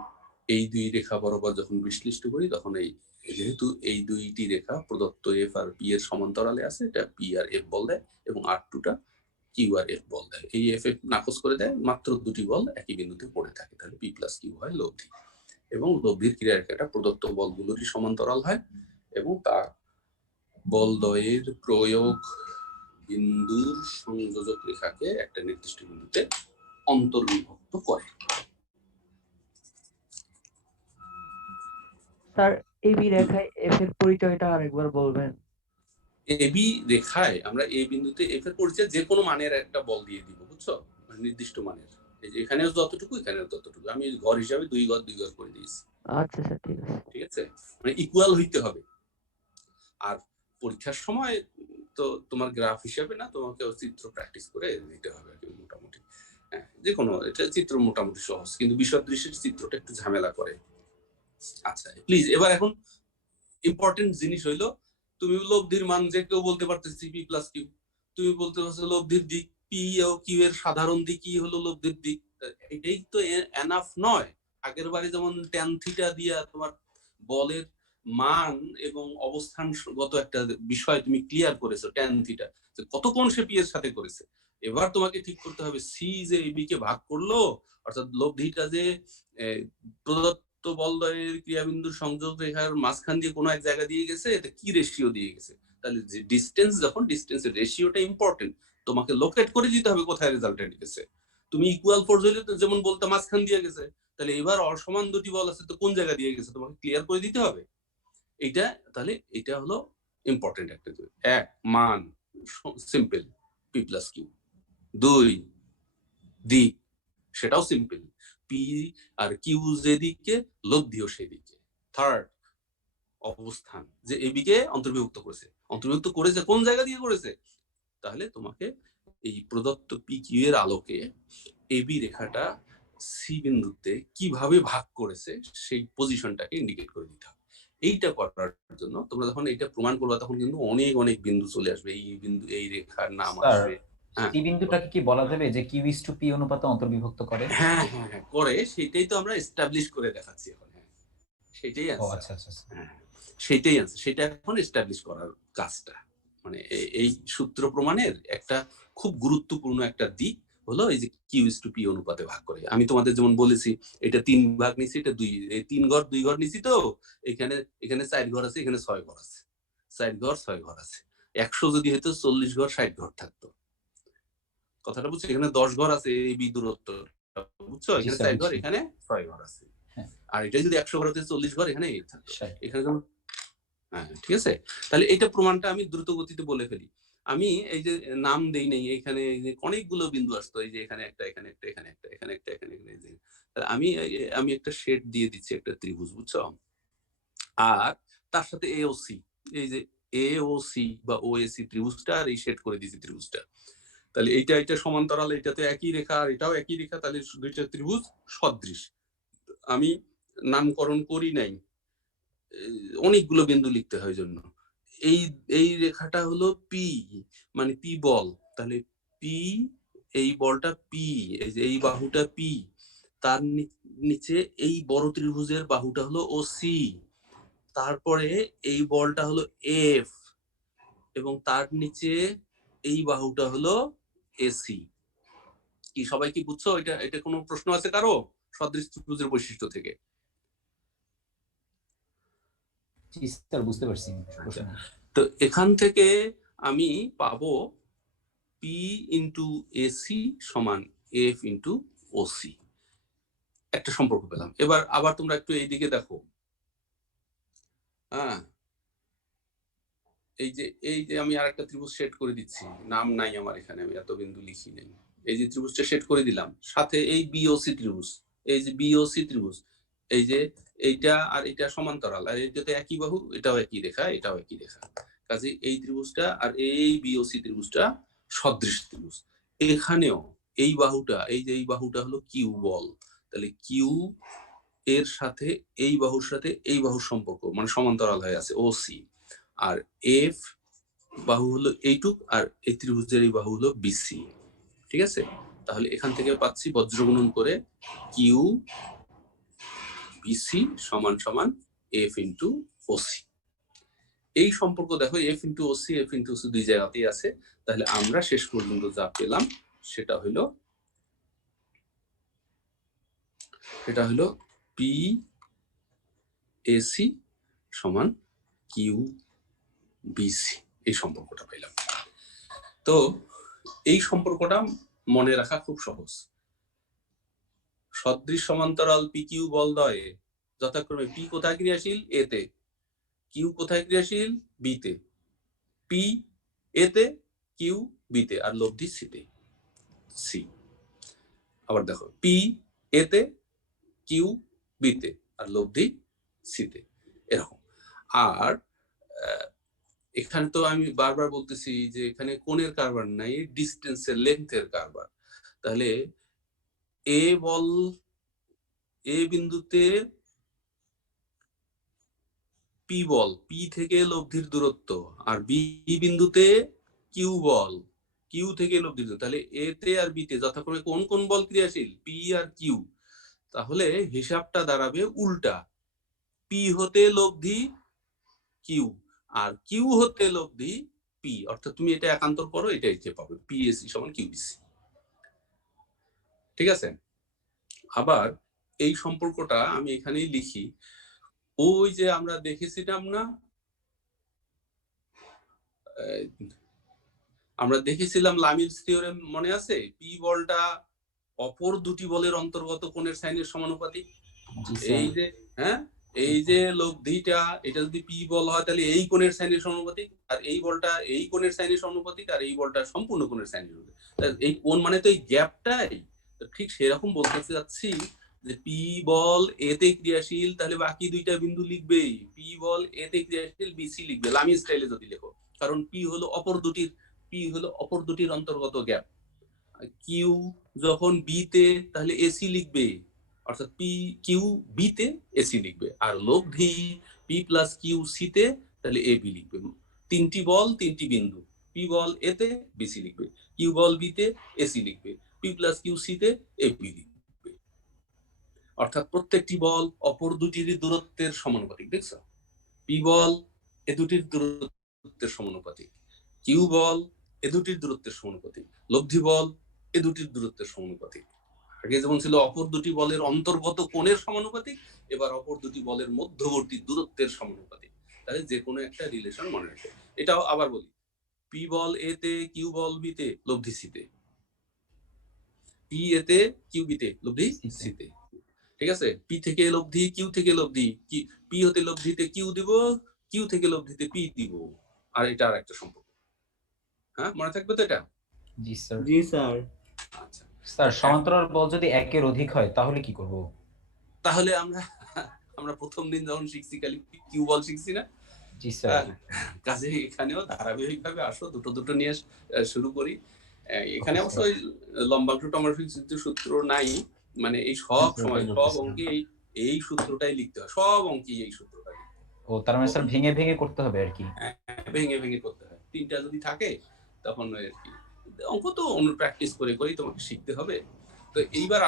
এই দুই রেখা বরাবর যখন বিশ্লিষ্ট করি, তখন এই যেহেতু এই দুইটি রেখা প্রদত্ত এফ আর পি এর সমান্তরালে আছে, এটা পি আর এফ বল দেয়, এবং R2টা কিউ আর এফ বল দেয়। এই এফ এফ নাকচ করে দেয়, মাত্র দুটি বল একই বিন্দুতে পড়ে থাকে, তাহলে পি প্লাস কিউ হয় লব্ধি। এবং লব্ধির ক্রিয়ারেখাটা প্রদত্ত বলগুলোরই সমান্তরাল হয় এবং তা বলদ্বয়ের প্রয়োগ বিন্দুর সংযোজক রেখাকে একটা নির্দিষ্ট বিন্দুতে অন্তর্বিভক্ত করে। স্যার এবি রেখায় এফ এর পরিচয়টা আরেকবার বলবেন। এবি রেখায় আমরা এই বিন্দুতে এফ এর পরিচয় যে কোনো মানের একটা বল দিয়ে দিব, বুঝছো, মানে নির্দিষ্ট মানের। এই যে এখানেও যতটুকু এখানেও ততটুকু, আমি ঘর হিসাবে 2 ঘর 2 ঘর করে দিয়েছি। আচ্ছা স্যার, ঠিক আছে। ঠিক আছে, মানে ইকুয়াল হইতে হবে। আর পরীক্ষার সময় তো তোমার গ্রাফ হিসাবে না, তোমাকে চিত্র প্র্যাকটিস করে দিতে হবে আর কি, মোটামুটি। হ্যাঁ, যে কোনো এটা চিত্র মোটামুটি সহজ, কিন্তু বিসদৃশের চিত্রটা একটু ঝামেলা করে। আচ্ছা প্লিজ, এবার এখন ইম্পর্টেন্ট জিনিস হইলো, তুমি লব্ধির মান যে কেউ বলতে পারতেছি পি প্লাস কিউ, তুমি বলতে পারছো লব্ধির দিক পি ও কিউ এর সাধারণ দিকই হলো লব্ধির দিক। এটাই তো এনাফ নয়। আগের বারে যেমন ট্যান থিটা দিয়া তোমার বলের মান এবং অবস্থানগত একটা বিষয় তুমি ক্লিয়ার করেছো, ট্যান থিটা কত কোণ সে পি এর সাথে করেছে। এবার তোমাকে ঠিক করতে হবে সি যে এবি কে ভাগ করলো, অর্থাৎ লব্ধিটা যে প্রদত্ত বলদ্বয়ের ক্রিয়াবিন্দুর সংযোগ রেখার মাঝখান দিয়ে কোনো এক জায়গা দিয়ে গেছে, এটা কি রেশিও দিয়ে গেছে। তাহলে যে ডিসটেন্স, যখন ডিসটেন্সের রেশিওটা ইম্পর্টেন্ট, তোমাকে লোকেট করে দিতে হবে কোথায় রেজাল্টটা গেছে। তুমি ইকুয়াল ফোর্স হইলে তো যেমন বলতে মাঝখান দিয়ে গেছে, তাহলে এবার অসমান দুটি বল আছে তো কোন জায়গা দিয়ে গেছে তোমাকে ক্লিয়ার করে দিতে হবে এইটা। তাহলে এটা হলো ইম্পর্টেন্ট একটা। এক, মান সিম্পল পি প্লাস কিউ। 2, দিক, সেটাও সিম্পল পি আর কিউ যেদিকে লব্ধিও সেদিকে। 3rd, অবস্থান, যে এবি কে অন্তর্ভুক্ত করেছে কোন জায়গা দিয়ে করেছে। তাহলে তোমাকে এই প্রদত্ত পি কিউ এর আলোকে এবি রেখাটা সি বিন্দুতে কিভাবে ভাগ করেছে সেই পজিশনটাকে ইন্ডিকেট করে দিতে হবে। এইটা করার জন্য তোমরা যখন এটা প্রমাণ করবে তখন কিন্তু অনেক অনেক বিন্দু চলে আসবে, এই বিন্দু এই রেখার নাম আসবে। এই বিন্দুটাকে কি বলা যাবে যে কিউ ইস টু পি অনুপাতে অন্তর্বিভক্ত করে? হ্যাঁ হ্যাঁ হ্যাঁ করে, সেটাই তো আমরা এস্টাবলিশ করে দেখাচ্ছি এখন। হ্যাঁ, সেটাই ও আছে। আচ্ছা আচ্ছা। হ্যাঁ, সেটাই আছে, সেটা এখন এস্টাবলিশ করার কাজটা। মানে এই সূত্র প্রমাণের একটা খুব গুরুত্বপূর্ণ একটা দিক হলো এই যে কিউ ইস টু পি অনুপাতে ভাগ করে। আমি তোমাদের যেমন বলেছি এটা 3 ভাগ নিছি, এটা 2, এই 3 ঘর 2 ঘর নিছি, তো এখানে 4 ঘর আছে, এখানে 6 ঘর আছে, 4 ঘর 6 ঘর আছে। 100 যদি হতো 40 ঘর 60 ঘর থাকতো। কথাটা বুঝছো, এখানে 10 ঘর আছে এই বি দূরত্ব, বুঝছো, এখানে 4 ঘর এখানে 6 ঘর আছে। আর এটা যদি 100 ঘর হতে 40 ঘর এখানে থাকতো, এখানে যেমন। হ্যাঁ ঠিক আছে, তাহলে এটা প্রমাণটা আমি দ্রুত গতিতে বলে ফেলি। আমি এই যে নাম দেই নাই, এখানে অনেকগুলো বিন্দু আসতো, এই যে এখানে একটা, এখানে একটা, এখানে একটা, এখানে একটা, এখানে একটা, আমি একটা শেড দিয়ে দিচ্ছি, একটা ত্রিভুজ, বুঝছো। আর তার সাথে এ ও সি, এই যে এ ও সি বা ও এ সি ত্রিভুজটা, আর এই শেড করে দিয়েছি ত্রিভুজটা। তাহলে এটা সমান্তরাল, এটাতে একই রেখা আর এটাও একই রেখা, তাহলে দুইটা ত্রিভুজ সদৃশ। আমি নামকরণ করি নাই, অনেকগুলো বিন্দু লিখতে হয় জন্য। এই রেখাটা হলো পি, মানে পি বল, তাহলে পি, এই বলটা পি, এই যে এই বাহুটা পি, তার নিচে এই বড় ত্রিভুজের বাহুটা হলো ও সি, তারপরে এই বলটা হলো এফ, এবং তার নিচে এই বাহুটা হলো এসি। কি সবাই কি বুঝছো? এটা কোনো প্রশ্ন আছে কারো সদৃশ ত্রিভুজের বৈশিষ্ট্য থেকে? জি স্যার, বুঝতে পারছি। তো এখান থেকে আমি পাবো পি ইন্টু এসি সমান এফ ইন্টু ওসি, একটা সম্পর্ক পেলাম। এবার আবার তোমরা একটু এইদিকে দেখো। হ্যাঁ, এই যে আমি আর একটা ত্রিভুজ সেট করে দিচ্ছি, নাম নাই আমার এখানে, আমি এত বিন্দু লিখি নাই। এই যে ত্রিভুজটা সেট করে দিলাম, সাথে এই বিওসি ত্রিভুজ, এই যে বিওসি ত্রিভুজ, এই যে এইটা আর এটা সমান্তরাল, আর এইটাতে একই বাহু, এটাও একই রেখা, এটাও একই রেখা। কাজে এই ত্রিভুজটা আর এই বিওসি ত্রিভুজটা সদৃশ ত্রিভুজ। এখানেও এই বাহুটা, এই যে এই বাহুটা হলো কিউ বল, তাহলে কিউ এর সাথে এই বাহুর সাথে এই বাহুর সম্পর্ক, মানে সমান্তরাল হয়ে আছে ওসি। আর এফ বাহু হলো এইটুক, আর এই ত্রিভুজের এই বাহু হলো বিসি। ঠিক আছে, তাহলে এখান থেকে পাচ্ছি বজ্রগুণন করে কিউ বিসি সমান সমান এফ ইন্টু ওসি। এই সম্পর্ক দেখো, F into OC, F into OC দুই জায়গাতেই আছে। তাহলে আমরা শেষ পর্যন্ত যা পেলাম সেটা হলো পি এসি সমান কিউ বিসি, এই সম্পর্কটা পাইলাম। তো এই সম্পর্কটা মনে রাখা খুব সহজ। সদৃশ সমান্তরাল পি কিউ বলদ্বয়ে যথাক্রমে পি কোথায় ক্রিয়াশীল? এতে, কিউ কোথায় ক্রিয়াশীল? বিতে, পি এতে, কিউ বিতে, আর লব্ধি সিতে, সি। আবার দেখো, পি এতে, কিউ বিতে, আর লব্ধি সিতে, এরকম। আর এখানে তো আমি বারবার বলতেছি যে এখানে কোণের কারবার নাই, ডিস্টেন্সের লেন্থের কারবার। তাহলে এ বল এ বিন্দুতে পি বল, পি থেকে লব্ধির দূরত্ব, আর বি বিন্দুতে কিউ বল, কিউ থেকে লব্ধির দূরত্ব। তাহলে এতে আর বিতে যথাক্রমে কোন কোন বল ক্রিয়াশীল? P R Q. তাহলে হিসাবটা দাঁড়াবে উল্টা, পি হতে লব্ধি কিউ আর কিউ হতে লব্ধি পি। অর্থাৎ তুমি এটা একান্তর করো, এটা যে পাবে পিএসি সমান কিউবিসি। ঠিক আছে? আবার এই সম্পর্কটা আমি এখানেই লিখি। ওই যে আমরা দেখেছিলাম না, আমরা দেখেছিলাম লামিলস থিওরেম, মনে আছে? পি বলটা অপর দুটি বলের অন্তর্গত কোণের সাইনের সমানুপাতিক। এই যে এই যে লব্ধিটা, এটা যদি পি বল হয় তাহলে এই কোণের সাইনের সমানুপাতিক, আর এই বলটা এই কোণের সাইনের সমানুপাতিক, আর এই বলটা সম্পূর্ণ কোণের সাইনের সমানুপাতিক। এই কোণ মানে তো এই গ্যাপটাই। ঠিক সেরকম বলতে যাচ্ছি যে পি বল এতে ক্রিয়াশীল, তাহলে বাকি দুইটা বিন্দু লিখবেই। পি বল এতে ক্রিয়াশীল, বিসি লিখবে লামি স্টাইলে যদি লেখো, কারণ পি হলো অপর দুটির অন্তর্গত গ্যাপ। কিউ যখন বিতে তাহলে এসি লিখবে, অর্থাৎ পি কিউ বিতে এসি লিখবে। আর লব্ধি পি প্লাস কিউ সিতে তাহলে এ বি লিখবে। তিনটি বল, তিনটি বিন্দু, পি বল এতে বিসি লিখবে, কিউ বল বিতে এসি লিখবে, পি প্লাস কিউ সিতে এ বি লিখবে। অর্থাৎ প্রত্যেকটি বল অপর দুটির দূরত্বের সমানুপাতিক। দেখছো? পি বল এ দুটির দূরত্বের সমানুপাতিক, কিউ বল এ দুটির দূরত্বের সমানুপাতিক, লব্ধি বল এ দুটির দূরত্বের সমানুপাতিক। আগে যেমন ছিল অপর দুটি বলের অন্তর্গত কোণের সমানুপাতিক, এবার অপর দুটি বলের মধ্যবর্তী দূরত্বের সমানুপাতিক। তাহলে যে কোনো একটা রিলেশন মনে রাখবে। এটাও আবার বলি, পি বল এতে, কিউ বল বিতে, লব্ধি সিতে, পি এতে, কিউ বিতে, লব্ধি সিতে। ঠিক আছে? পি থেকে লব্ধি, কিউ থেকে লব্ধি, পি হতে লব্ধিতে কিউ দিব, কিউ থেকে লব্ধিতে পি দিব। আর এটা আর একটা সম্পর্ক। হ্যাঁ, মনে থাকবে তো এটা? জি স্যার। জি স্যার। আচ্ছা স্যার, সমান্তরাল বল যদি একের অধিক হয় তাহলে কি করব? তাহলে আমরা প্রথম দিন যখন শিখছি খালি কিউ বল শিখছি না? জি স্যার। কাজে এখানেও ধারাবাহিকভাবে আসো, দুটো দুটো নিয়ে শুরু করি। এখানে অবশ্যই লম্বাংশ টম্বাংশ সূত্র নাই, মানে এই সব সময় সব অঙ্কে এই সূত্রটাই লিখতে হয়, সব অঙ্কে এই সূত্রটাই। ও, তার মানে স্যার ভেঙে ভেঙে করতে হবে আর কি? ভেঙে ভেঙে করতে হয়। তিনটা যদি থাকে তখন আর কি, অঙ্ক তো প্র্যাকটিস করে করেই তোমাকে শিখতে হবে। তো এইবার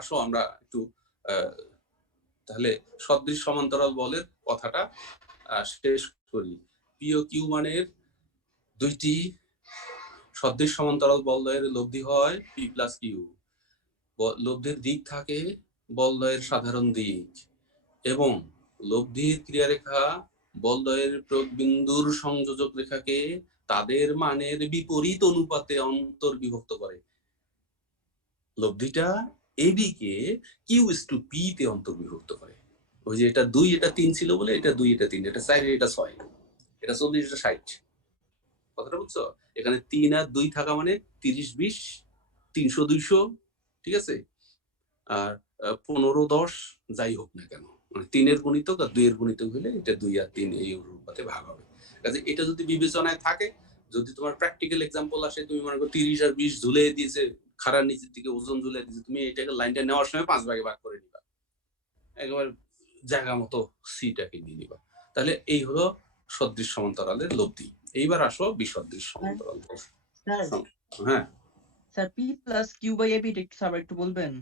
আসো আমরা একটু তাহলে সদৃশ সমান্তরাল বলের কথাটা শেষ করি। পি ও কিউ মানের দুইটি সদৃশ সমান্তরাল বলদ্বয়ের লব্ধি হয় পি প্লাস কিউ। লব্ধির দিক থাকে বলদ্বয়ের সাধারণ দিক, এবং লব্ধির ক্রিয়ারেখা বলদ্বয়ের প্রয়োগ বিন্দুর সংযোজক রেখাকে তাদের মানের বিপরীত অনুপাতে অন্তর্বিভক্ত করে। লব্ধিটা AB K Q is to P তে অন্তর্বিভক্ত করে। ওই যে এটা 2 এটা 3 ছিল বলে এটা 2 এটা 3, এটা 4 এটা 6, এটা 40 এটা 60। কথাটা বুঝছো? এখানে 3 আর 2 থাকা মানে 30 20 300 200, ঠিক আছে? আর 15 10 যাই হোক না কেন, মানে 3 এর গুণিতক আর 2 এর গুণিতক হলে এটা 2 আর 3 এই অনুপাতে ভাগ হবে। কাজে এটা যদি বিবেচনায় থাকে, যদি তোমার প্র্যাকটিক্যাল এক্সাম্পল আসে, তুমি মনে করো 30 আর 20 ঝুলে দিয়েছে, খাড়ার নিচের দিকে ওজন ঝুলে দিয়েছে, তুমি এটাকে লাইনটা নেওয়ার সময় 5 ভাগে ভাগ করে নিবা, একেবারে জায়গা মতো সিটাকে দিয়ে নিবা। তাহলে এই হলো সদৃশ সমান্তরালের লব্ধি। এইবার আসো বিসদৃশ সমান্তরাল। হ্যাঁ sir, P plus Q by AB একটু বলবেন?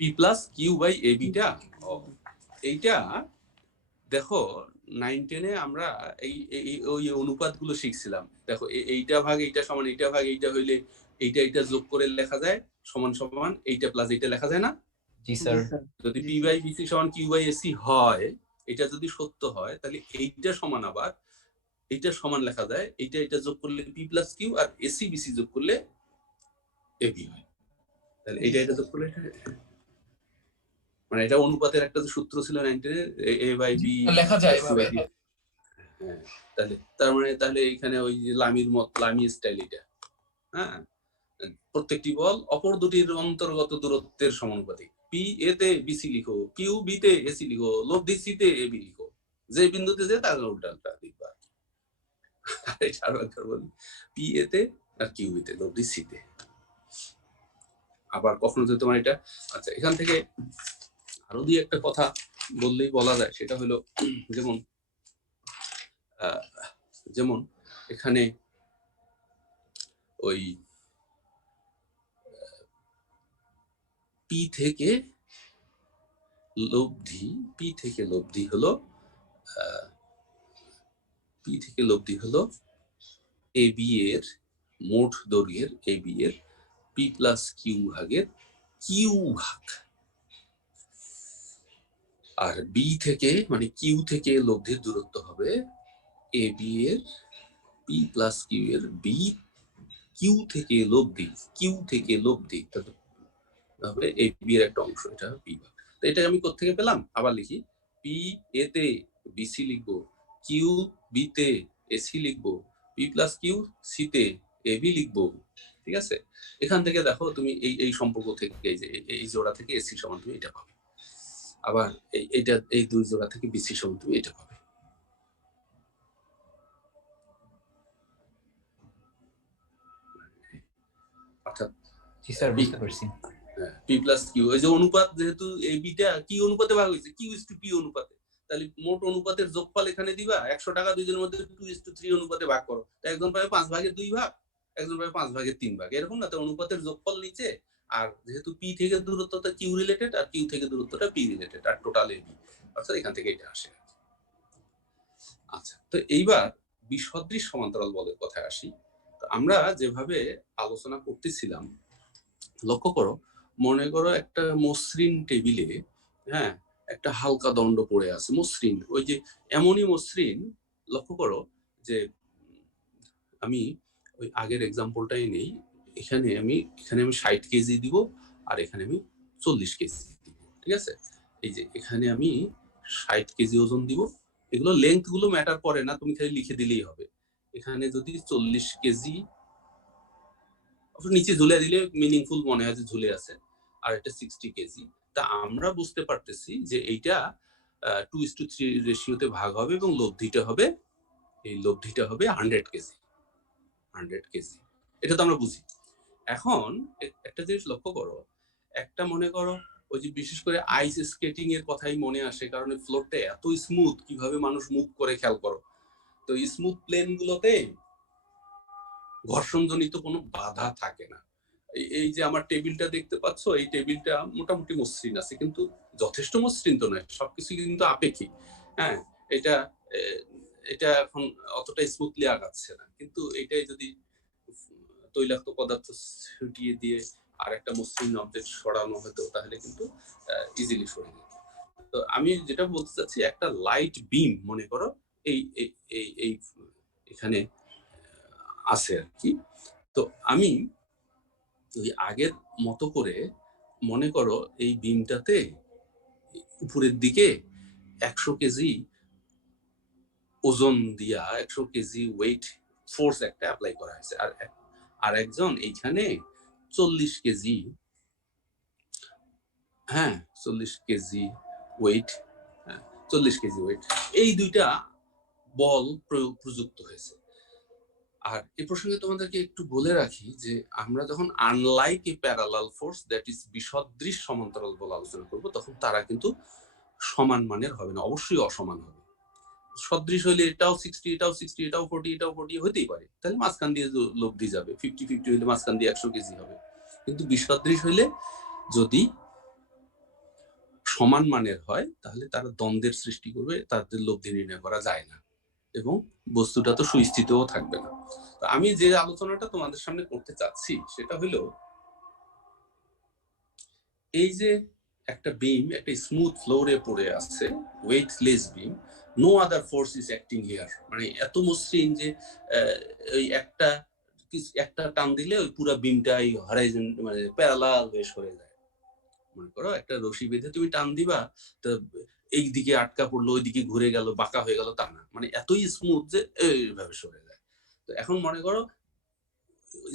পি প্লাস কিউ বাই এবিটা, এইটা দেখো 9-10 এ আমরা ওই অনুপাতগুলো শিখছিলাম। দেখো এইটা ভাগ এইটা সমান এইটা ভাগ এইটা হইলে এইটা যোগ করে লেখা যায় সমান সমান এইটা প্লাস এইটা লেখা যায় না? জি স্যার। জি স্যার। যদি পি বাই বিসি সমান কিউ বাই এসি হয়, এটা যদি সত্য হয় তাহলে এইটা সমান আবার এইটা সমান লেখা যায়, এটা যোগ করলে P plus Q R AC BC যোগ করলে এবি হয়। তাহলে এটা যোগ করলে মানে এটা অনুপাতের একটা সূত্র ছিল 19 এ বাই বি লেখা যায় এভাবে। হ্যাঁ, তাহলে এখানে ওই যে লামি স্টাইল এটা, হ্যাঁ, প্রত্যেকটি বল অপর দুটির অন্তর্গত দূরত্বের সমানুপাতিক। পি এ তে বিসি লিখো, কিউ বি তে এসি লিখো, লব্ধি সি তে এবি লিখো, যে বিন্দুতে যে তার উল্টাটা লিখবা। বলি পি এ তে আর কিউ বি তে, লব্ধি সি তে। আবার কখনো যদি তোমার এটা, আচ্ছা এখান থেকে আরো দুই একটা কথা বললেই বলা যায়, সেটা হলো যেমন এখানে ওই পি থেকে লব্ধি হলো এ বি এর মোট দৈর্ঘ্যের, এ বি এর পি প্লাস কিউ ভাগের কিউ ভাগ, আর বি থেকে মানে কিউ থেকে লব্ধির দূরত্ব হবে এ বি এর পি প্লাস কিউ এর বি কিউ থেকে লব্ধি হবে এ বি এর একটা অংশ, এটা পি ভাগ। তো এটা আমি কোত্থেকে পেলাম, আবার লিখি, পি এ তে বিসি লিখবো, কিউ বি তে এসি লিখবো, পি প্লাস কিউ সি তে এবি লিখবো, ঠিক আছে। এখান থেকে দেখো তুমি এই সম্পর্ক থেকে এই জোড়া থেকে এসি সমান তুমি এটা পাবে, আবার এই দুই জোড়া থেকে বিসি সমান তুমি এটা পাবে। অর্থাৎ জি স্যার, বুঝতে পারছি। পি প্লাস কিউ, ওই যে অনুপাত, যেহেতু এই বিটা কি অনুপাতে ভাগ হয়েছে, কিউ ইস টু পি অনুপাতে, তাহলে মোট অনুপাতের যোগফল এখানে দিবা 100 টাকা দুইজনের মধ্যে 2:3 অনুপাতে ভাগ করো, একজন পাবে 5/2 ভাগ, একজন পাবে 5/3 ভাগ, এরকম না। তো অনুপাতের যোগফল নিচে, আর যেহেতু পি থেকে দূরত্বটা কিউ রিলেটেড আর কিউ থেকে দূরত্বটা পি রিলেটেড, আর টোটাল এবি, অর্থাৎ এখান থেকে এটা আসে। আচ্ছা, তো এইবার বিসদৃশ সমান্তরাল বলের কথায় আসি। তো আমরা যেভাবে আলোচনা করতেছিলাম, লক্ষ্য করো, মনে করো একটা মসৃণ টেবিলে, হ্যাঁ, একটা হালকা দণ্ড পড়ে আছে, মসৃণ, ওই যে এমনই মসৃণ, লক্ষ্য করো যে আমি ওই আগের এক্সাম্পলটাই নেই, এখানে আমি 60 কেজি দিব আর এখানে আমি 40 কেজি দিব, ঠিক আছে। এই যে এখানে আমি 60 কেজি ওজন দিব, এগুলো লেন্থ গুলো ম্যাটার করে না, তুমি খালি লিখে দিলেই হবে। এখানে যদি 40 কেজি নিচে ঝুলে দিলে মিনিংফুল মনে হয় যে ঝুলে আছে, আর এটা 60 কেজি, তা আমরা বুঝতে পারতেছি যে এইটা 2:3 রেশিওতে ভাগ হবে এবং লব্ধিটা হবে 100 কেজি, 100 কেজি, এটা তো আমরা বুঝি। এখন একটা জিনিস লক্ষ্য করো, একটা মনে করো ওই যে বিশেষ করে আইস স্কেটিং এর কথাই মনে আসে, কারণ ফ্লোরটা এত স্মুথ, কিভাবে মানুষ মুভ করে খেয়াল করো। তো স্মুথ প্লেন গুলোতে ঘর্ষণজনিত কোনো বাধা থাকে না। এই যে আমার টেবিলটা দেখতে পাচ্ছ, এই টেবিলটা মোটামুটি মসৃণ আছে, কিন্তু যথেষ্ট মসৃণ তো নয়, সবকিছু কিন্তু আপেক্ষিক। হ্যাঁ, এটা এখন অতটা স্মুথলি আগাচ্ছে না, কিন্তু এটাই যদি তৈলাক্ত পদার্থ ছুটিয়ে দিয়ে আর একটা মসৃণ অবজেক্ট সরানো হতো, তাহলে কিন্তু ইজিলি সরে যেত। তো আমি যেটা বলতে চাচ্ছি, একটা লাইট বিম মনে করো এই এখানে আছে আর কি। তো আমি ওই আগের মতো করে মনে করো এই বিমটাতে উপরের দিকে 100 কেজি ওজন দিয়া 100 কেজি ওয়েট ফোর্স একটা অ্যাপ্লাই করা হয়েছে, আর একজন এইখানে 40 কেজি, হ্যাঁ 40 কেজি ওয়েট, 40 কেজি ওয়েট, এই দুইটা বল প্রযুক্ত হয়েছে। আর এই প্রসঙ্গে তোমাদেরকে একটু বলে রাখি যে আমরা যখন unlike a parallel force, that is বিসদৃশ সমান্তরাল বল আলোচনা করব, তখন তারা কিন্তু সমান মানের হবে না, অবশ্যই অসমান হবে। সদৃশ হলে এটাও 60, এটাও 60, এটাও 40, এটাও 40 হতেই পারে, তাহলে মাঝখান দিয়ে লব্ধি যাবে। 50-50 হলে মাঝখান দিয়ে 100 কেজি হবে। কিন্তু বিসদৃশ হইলে যদি সমান মানের হয়, তাহলে তারা দ্বন্দ্বের সৃষ্টি করবে, তাদের লব্ধি নির্ণয় করা যায় না, এবং বস্তুটা তো সুস্থিতও থাকবে না। আমি যে আলোচনাটা তোমাদের সামনে করতে চাচ্ছি সেটা হলো এই যে একটা বিম একটা স্মুথ ফ্লোরে পড়ে আছে, weightless beam, no other force is acting here, মানে এত মসৃণ যে ওই একটা টান দিলে ওই পুরো বিমটাই হরাইজন মানে প্যারালাল হয়ে সরে যায়। মনে করো একটা রশি বেঁধে তুমি টান দিবা, তো এই দিকে আটকা পড়লো, ওই দিকে ঘুরে গেল, বাঁকা হয়ে গেল, তা না, মানে এতই স্মুথ যে এইভাবে সরে যায়। তো এখন মনে করো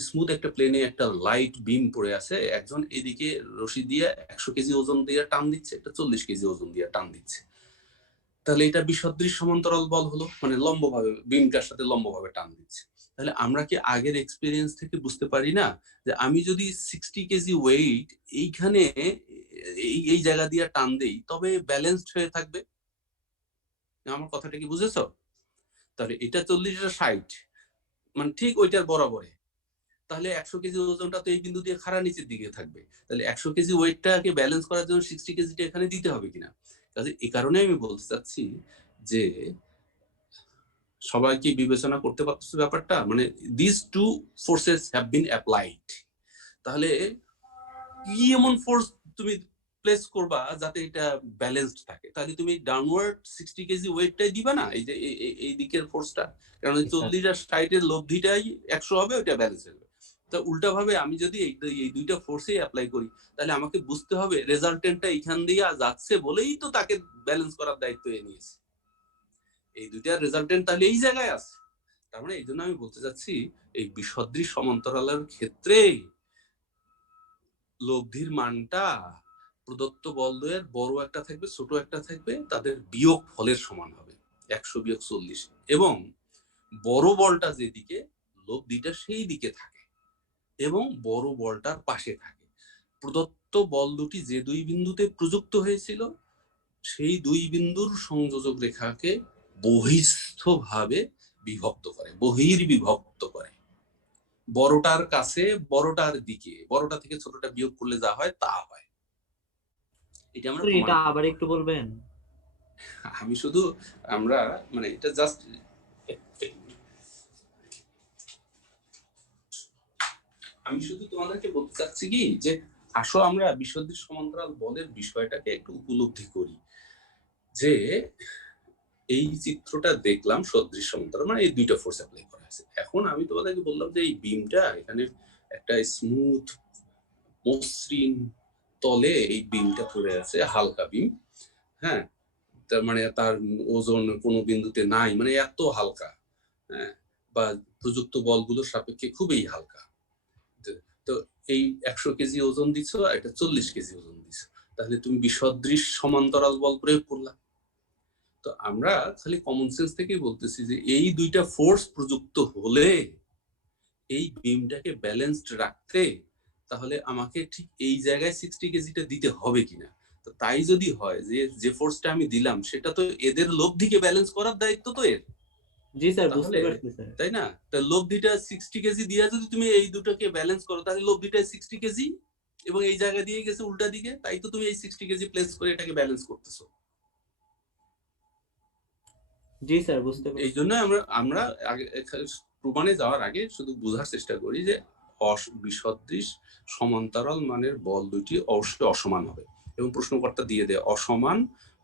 স্মুথ একটা প্লেনে একটা লাইট বিম পড়ে আছে, একজন এদিকে রশি দিয়ে 100 কেজি ওজন দিয়ে টান দিচ্ছে, একটা 40 কেজি ওজন দিয়ে টান দিচ্ছে, তাহলে এটা বিসদৃশ সমান্তরাল বল হলো, মানে লম্বভাবে বিমটার সাথে লম্বভাবে টান দিচ্ছে। তাহলে আমরা কি আগের এক্সপিরিয়েন্স থেকে বুঝতে পারি না যে আমি যদি 60 কেজি ওয়েট এইখানে এই জায়গা দিয়ে টান দেই তবে ব্যালেন্সড হয়ে থাকবে? আমার কথাটা কি বুঝেছো? তাহলে এটা 40, এটা 60, মানে ঠিক ওইটার বরাবরে। তাহলে 100 কেজি ওজনটা তো এই বিন্দু দিয়ে খাড়া নিচের দিকে থাকবে, তাহলে 100 কেজি ওয়েটটাকে ব্যালেন্স করার জন্য 60 কেজিটা এখানে দিতে হবে কিনা। কাজে এই কারণে আমি বলতে চাচ্ছি যে সবাই কি বিবেচনা করতে পারতেছে ব্যাপারটা, মানে this two forces have been applied. তাহলে কি এমন ফোর্স তুমি প্লেস করবা যাতে এটা ব্যালেন্সড থাকে? তাহলে তুমি ডাউনওয়ার্ড 60 কেজি ওয়েটটাই দিবা না, এই যে এই দিকের ফোর্সটা, কারণ 40 আর 60 এর লব্ধিটাই 100 হবে, ওইটা ব্যালেন্স হবে। তো উল্টা ভাবে আমি যদি এই দুইটা ফোর্সেই অ্যাপ্লাই করি, তাহলে আমাকে বুঝতে হবে রেজাল্টেন্টটা এখান দিয়ে যাচ্ছে বলেই তো তাকে ব্যালেন্স করার দায়িত্ব এ নিয়েছে, এই দুইটার রেজাল্টেন্ট তাহলে এই জায়গায় আছে। তার মানে এই জন্য আমি বলতে চাচ্ছি এই বিসদৃশ সমান্তরালের ক্ষেত্রে লব্ধির মানটা প্রদত্ত বলয়ের বড় একটা থাকবে, ছোট একটা থাকবে, তাদের বিয়োগ ফলের সমান হবে, 100 বিয়োগ 40, এবং বড় বলটা যেদিকে লব্ধিটা সেই দিকে থাকে এবং বড় বলটার পাশে থাকে। প্রদত্ত বল দুটি যে দুই বিন্দুতে প্রযুক্ত হয়েছিল সেই দুই বিন্দুর সংযোজক রেখাকে বহিস্থভাবে বিভক্ত করে, বহির্বিভক্ত করে, বড়টার কাছে, বড়টার দিকে, বড়টা থেকে ছোটটা বিয়োগ করলে যা হয় তা হয়। এটা আমরা এটা আবার একটু বলবেন? আমি শুধু আমরা মানে এটা জাস্ট আমি শুধু তোমাদেরকে বলতে চাচ্ছি কি যে আসো আমরা বিসদৃশ সমান্তরাল বলের বিষয়টাকে একটু উপলব্ধি করি, যে এই চিত্রটা দেখলাম সদৃশ সমান্তরাল, মানে এই দুইটা ফোর্স অ্যাপ্লাই করা আছে। এখন আমি তোমাদেরকে বললাম যে এই বিমটা এখানে একটা স্মুথ মসৃণ তলে এই বিমটা পড়ে আছে, হালকা বিম, হ্যাঁ, তার মানে তার ওজন কোনো বিন্দুতে নাই, মানে এত হালকা, হ্যাঁ, বা প্রযুক্ত বলগুলোর সাপেক্ষে খুবই হালকা। তো এই 100 কেজি ওজন দিচ্ছ আর এটা 40 কেজি ওজন দিচ্ছ, তাহলে তুমি বিসদৃশ সমান্তরাল বল প্রয়োগ করলা। তো আমরা খালি কমন সেন্স থেকেই বলতেছি যে এই দুইটা ফোর্স প্রযুক্ত হলে এই বিমটাকে ব্যালেন্সড রাখতে তাহলে আমাকে ঠিক এই জায়গায় 60 কেজিটা দিতে হবে কিনা। তো তাই যদি হয় যে ফোর্সটা আমি দিলাম সেটা তো এদের লব্ধিকে ব্যালেন্স করার দায়িত্ব তো এর, জি স্যার, বুঝতে তাহলে পারছি স্যার। তাই না? তা লব্ধিটা 60 কেজি দিয়ে যদি তুমি এই দুটোকে ব্যালেন্স করো তাহলে লব্ধিটা 60 কেজি এবং এই জায়গা দিয়ে গেছে উল্টা দিকে, তাই তো তুমি এই 60 কেজি প্লেস করে এটাকে ব্যালেন্স করতেছো। জি স্যার, বুঝতে পারছি। এই জন্য আমরা আগে প্রমাণে যাওয়ার আগে শুধু বোঝার চেষ্টা করি যে বিসদৃশ সমান্তরাল মানের বল দুইটি অবশ্যই অসমান হবে, এবং প্রশ্নকর্তা দিয়ে দেয় অসমান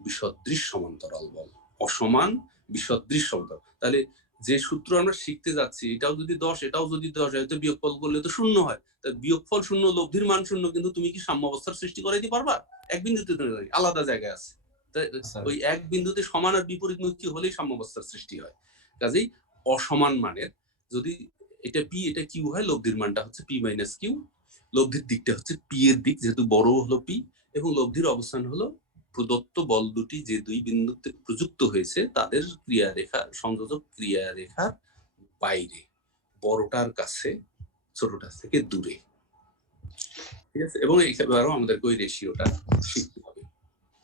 বিসদৃশ সমান্তরাল বল, অসমান বিসদৃশ সমান্তরাল। তাহলে যে সূত্র আমরা শিখতে যাচ্ছি এটাও যদি 10 এটাও যদি 10 হয় তো বিয়োগফল করলে তো শূন্য হয়, তাই বিয়োগফল শূন্য, লব্ধির মান শূন্য, কিন্তু তুমি কি সাম্যাবস্থার সৃষ্টি করাইতে পারবা? এক বিন্দুতে আলাদা জায়গায় আছে, ওই এক বিন্দুতে সমান আর বিপরীতমুখী হলেই সাম্যাবস্থার সৃষ্টি হয়। কাজেই অসমান মানের যদি এটা পি এটা কিউ হয়, লব্ধির মানটা হচ্ছে পি মাইনাস কিউ, লব্ধির দিকটা হচ্ছে পি এর দিক যেহেতু বড় হলো পি, এবং লব্ধির অবস্থান হলো প্রদত্ত বল দুটি যে দুই বিন্দুতে প্রযুক্ত হয়েছে তাদের ক্রিয়ারেখা সংযোজক ক্রিয়ারেখার বাইরে, বড়টার কাছে ছোটটার থেকে দূরে, ঠিক আছে? এবং এইবারও আমাদেরকে ওই রেশিওটা শিখতে হবে।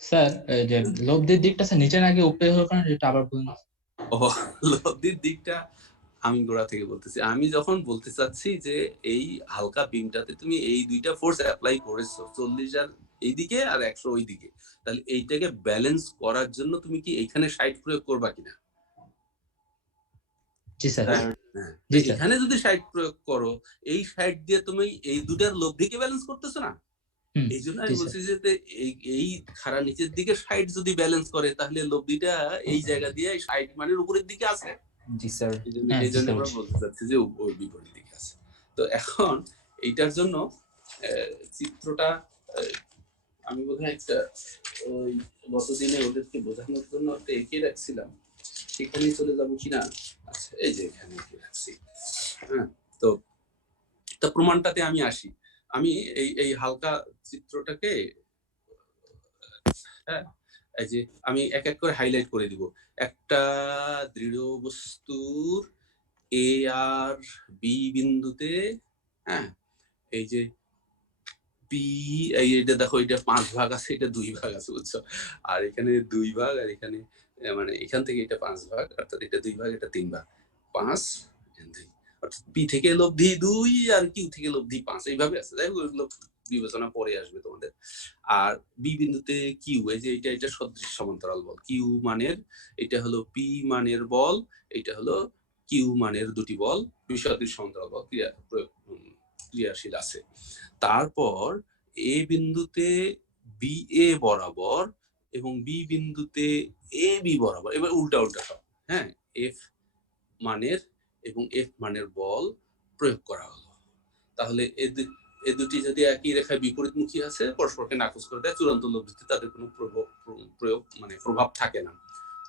স্যার যে লব্ধির দিকটা স্যার নিচে নাকি উপরে হলো কেন এটা আবার বলুন। লব্ধির দিকটা আমি গোড়া থেকে বলতেছি, আমি যখন বলতে চাচ্ছি যে এই হালকা বিমটাতে তুমি এই দুইটা ফোর্স অ্যাপ্লাই করেছো, 40 আর এইদিকে আর 100 ওইদিকে, তাহলে এইটাকে ব্যালেন্স করার জন্য তুমি কি এইখানে 60 প্রয়োগ করবা কিনা? জি স্যার। হ্যাঁ, জি স্যার। এখানে যদি 60 প্রয়োগ করো এই 60 দিয়ে তুমি এই দুটার লব্ধিকে ব্যালেন্স করতেছো না, এই জন্য জি আমি স্যার। বলছি যে এই খাড়া নিচের দিকে সাইড যদি ব্যালেন্স করে তাহলে লব্ধিটা এই জায়গা দিয়ে সাইড মানের উপরের দিকে আছে। জি স্যার। হ্যাঁ, এই জি জন্য স্যার। আমরা বলতে চাচ্ছি যে ওই বিপরীত দিকে আছে। তো এখন এইটার জন্য চিত্রটা আমি বোধহয় একটা ওই গতদিনে ওদেরকে বোঝানোর জন্য একটা এঁকে রাখছিলাম, সেখানেই চলে যাবো কিনা। আচ্ছা, এই যে এখানে এঁকে রাখছি। হ্যাঁ, তো প্রমাণটাতে আমি আসি। আমি এই হালকা চিত্রটাকে, হ্যাঁ, এই যে আমি এক এক করে হাইলাইট করে দিব। একটা দৃঢ় বস্তুর এ আর বি বিন্দুতে, হ্যাঁ, এই যে পি, এইটা দেখো, এটা 5 ভাগ আছে, এটা 2 ভাগ আছে, বুঝছো? আর এখানে 2 ভাগ, আর এখানে মানে এখান থেকে এটা 5 ভাগ, অর্থাৎ এটা 2 ভাগ, এটা 3 ভাগ, 5 2, অর্থাৎ পি থেকে লব্ধি 2 আর কিউ থেকে লব্ধি 5, এইভাবে আছে। যাই হোক, ওইগুলো বিবেচনা পরে আসবে তোমাদের। আর বি বিন্দুতে কিউ, এই যে এটা সদৃশ সমান্তরাল বল, কিউ মানের, এটা হলো পি মানের বল, এটা হলো কিউ মানের দুটি বল, সদৃশ সমান্তরাল বল ক্রিয়াশীল আছে। তারপর এ বিন্দুতে বি এ বরাবর এবং বি বিন্দুতে এ বি বরাবর, এবার উল্টা উল্টা সব, হ্যাঁ, এফ মানের এবং এফ মানের বল প্রয়োগ করা হলো। তাহলে এ দুটি যদি একই রেখায় বিপরীতমুখী আছে, পরস্পরকে নাকচ করে দেয়, চূড়ান্ত লব্ধিতে তাদের কোনো প্রয়োগ মানে প্রভাব থাকে না।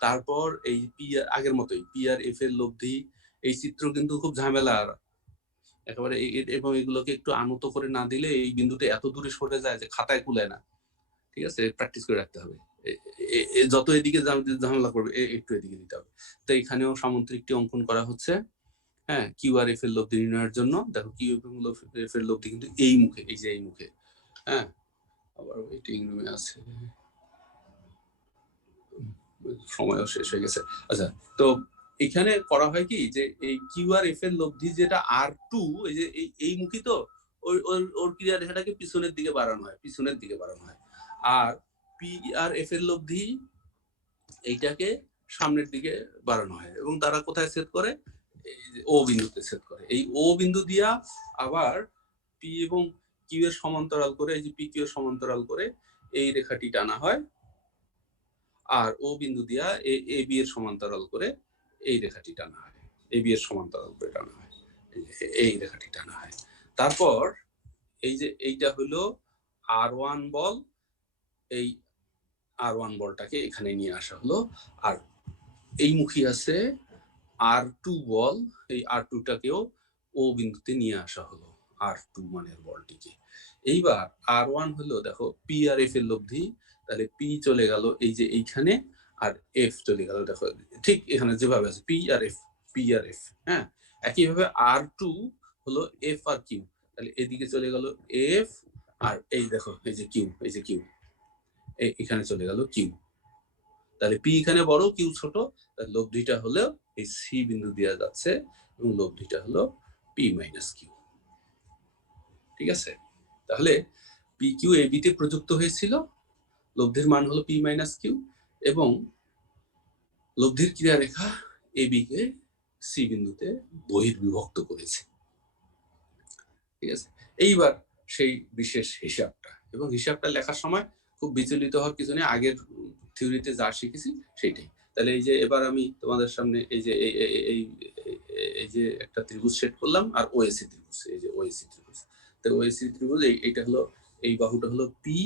তারপর এই পি আগের মতোই পি আর এফ এর লব্ধি, এই চিত্র কিন্তু খুব ঝামেলার একেবারে, এবং এগুলোকে একটু আনত করে না দিলে এই বিন্দুটা এত দূরে সরে যায় যে খাতায় কুলায় না। ঠিক আছে, প্র্যাকটিস করে রাখতে হবে। যত এদিকে ঝামেলা করবে একটু এদিকে দিতে হবে। তো এখানেও সামুদ্রিকটি অঙ্কন করা হচ্ছে, হ্যাঁ, কিউ আর এফ এর লব্ধি নির্ণয়ের জন্য। দেখো কিউ এফ এর লব্ধি কিন্তু এই মুখে, এই যে এই মুখে, হ্যাঁ, আবার ওয়েটিং রুমে আছে, সময়ও শেষ হয়ে গেছে। আচ্ছা, তো এখানে করা হয় কি যে এই কিউ আর এফ এর লব্ধি যেটা R2, এই যে এই মুখী, তো ওর ক্রিয়া রেখাটাকে পিছনের দিকে বাড়ানো হয়, আর পি আর এফ এর লব্ধি এইটাকে সামনের দিকে বাড়ানো হয়, এবং তারা কোথায় ছেদ করে? এই যে ও বিন্দুতে ছেদ করে। এই ও বিন্দু দিয়া আবার পি এবং কিউ এর সমান্তরাল করে, এই যে পি কিউ এর সমান্তরাল করে এই রেখাটি টানা হয়, আর ও বিন্দু দিয়া এ বি এর সমান্তরাল করে এই রেখাটি টানা হয়, এ বি এর সমান্তরাল করে টানা হয়, এই রেখাটি টানা হয়। তারপর এই যে এইটা হলো R1 বল, এই R1 বলটাকে এখানে নিয়ে আসা হলো, আর এই মুখী আছে R2 বল, এই R2টাকেও ও বিন্দুতে নিয়ে আসা হলো, R2 মানের বলটিকে। এইবার R1 হলো, দেখো, পি আর এফ এর লব্ধি, তাহলে পি চলে গেল এই যে এইখানে, আর এফ চলে গেল, দেখো ঠিক এখানে যেভাবে আছে পি আর এফ, হ্যাঁ। একইভাবে R2 হলো এফ আর কিউ, তাহলে এদিকে চলে গেল এফ, আর এই দেখো এই যে কিউ, এখানে চলে গেল কিউ। তাহলে পি এখানে বড়, কিউ ছোট, লব্ধিটা হলো এই সি বিন্দু দেওয়া যাচ্ছে, এবং লব্ধিটা হলো পি মাইনাস কিউ। ঠিক আছে, তাহলে পি কিউ এ বিতে প্রযুক্ত হয়েছিল, লব্ধির মান হলো পি মাইনাস কিউ, এবং লব্ধির ক্রিয়া রেখা এ বি কে সি বিন্দুতে বহির্বিভক্ত করেছে। ঠিক আছে, এইবার সেই বিশেষ হিসাবটা, এবং হিসাবটা লেখার সময় খুব বিচলিত হওয়ার কিছু নেই, আগের থিওরিতে যা শিখেছি সেইটাই। তাহলে এই যে এবার আমি তোমাদের সামনে এই যে এই যে একটা ত্রিভুজ সেট করলাম, আর ওএসি ত্রিভুজ, এই যে ওএসি ত্রিভুজ, তো ওএসি ত্রিভুজ এইটা হলো, এই বাহুটা হলো পি,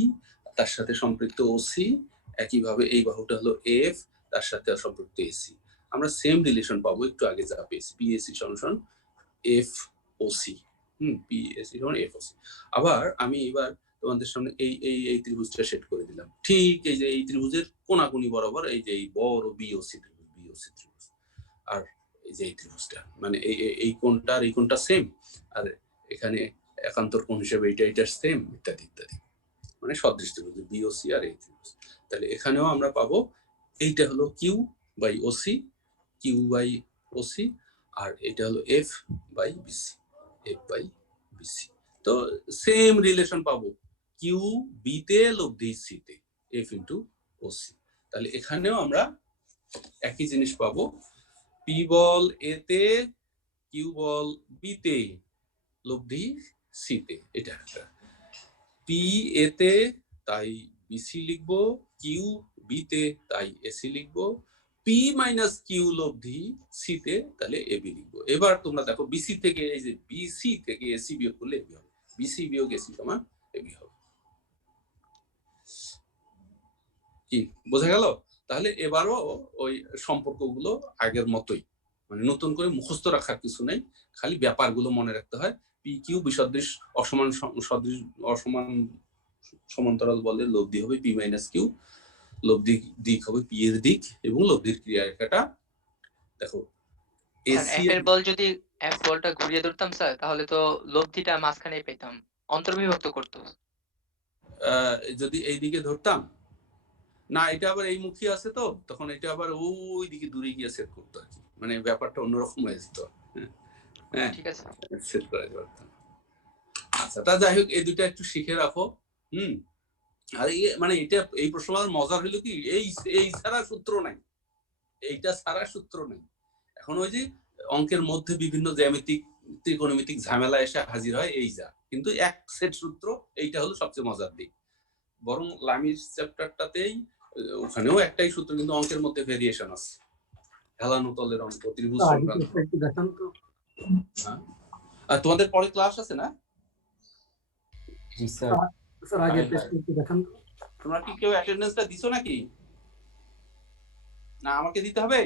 তার সাথে সম্পৃক্ত ওসি, একইভাবে এই বাহুটা হলো এফ, তার সাথে সম্পৃক্ত এসি। আমরা সেম রিলেশন পাবো একটু আগে যা পেয়েছি, পিএসি সমান এফ ওসি, পিএসি সমান এফ ওসি। আবার আমি এবার তোমাদের সামনে এই ত্রিভুজটা সেট করে দিলাম, ঠিক এই যে এই ত্রিভুজের কোণাকুনি বরাবর, এই যে এই বড় বিওসি ত্রিভুজ, আর এই যে এই ত্রিভুজটা, মানে এই কোণটা আর এই কোণটা সেম, আর এখানে একান্তর কোণ হিসেবে এটা সেম, ইত্যাদি ইত্যাদি, মানে সদৃশ ত্রিভুজ বিওসি আর এই ত্রিভুজ। তাহলে এখানেও আমরা পাবো এইটা হলো কিউ বাই ওসি, আর এটা হলো এফ বাই বিসি। তো সেম রিলেশন পাবো, কিউ বি তে লব্ধি সি তে, এফ ইন্টু ওসি। তাহলে এখানেও আমরা একই জিনিস পাবো, পি বল এ তে, কিউ বল বি তে, লব্ধি সি তে, এটা একটা। পি এ তে তাই বিসি লিখবো, কিউ বি তে তাই এসি লিখবো, পি মাইনাস কিউ লব্ধি সি তে তাহলে এবি লিখবো। এবার তোমরা দেখো বিসি থেকে এই যে বিসি থেকে এসি বিয়োগ করলে এবি হবে, বিসি বিয়োগ এসি সমান এবি হবে। কি বোঝা গেল? তাহলে এবারও ওই সম্পর্কগুলো আগের মতোই, মানে নতুন করে মুখস্থ রাখার কিছু নেই, খালি ব্যাপারগুলো মনে রাখতে হয়। পি কিউ বিসদৃশ অসমান সদৃশ অসমান সমান্তরাল বলে লব্ধি হবে পি মাইনাস কিউ, লব্ধি দিক হবে পি এর দিক, এবং লব্ধির ক্রিয়ারেখাটা দেখো এসি এফ এর বল যদি এফ বলটা ঘুরিয়ে ধরতাম স্যার, তাহলে তো লব্ধিটা মাঝখানে পেতাম, অন্তর্বিভক্ত করতো। যদি এই দিকে ধরতাম না, এটা আবার এই মুখী আছে তো, তখন এটা আবার ওই দিকে দূরে গিয়ে সেট করতো আর কি, মানে ব্যাপারটা অন্যরকম হয়ে যেত। হ্যাঁ ঠিক আছে। সেট করা যেত। আচ্ছা, তা যাই হোক, এই দুইটা একটু শিখে রাখো। আর মানে এটা এই প্রশ্ন মজার হলো কি, এই ছাড়া সূত্র নাই, এইটা ছাড়া সূত্র নাই। এখন ওই যে অঙ্কের মধ্যে বিভিন্ন জ্যামিতিক ত্রিকোণমিতিক ঝামেলা এসে হাজির হয় এই যা, কিন্তু এক সেট সূত্র, এইটা হলো সবচেয়ে মজার দিক। বরং লামির চ্যাপ্টারটাতেই ওখানেও একটাই সূত্র, কিন্তু অঙ্কের মধ্যে ভেরিয়েশন আছে, হেলানো তলের অঙ্ক, ত্রিভুজ সংক্রান্ত। আর তোমাদের পরে ক্লাস আছে না? জি স্যার। তোমরা কি কেউ অ্যাটেন্ডেন্সটা দিছো নাকি? না আমাকে দিতে হবে?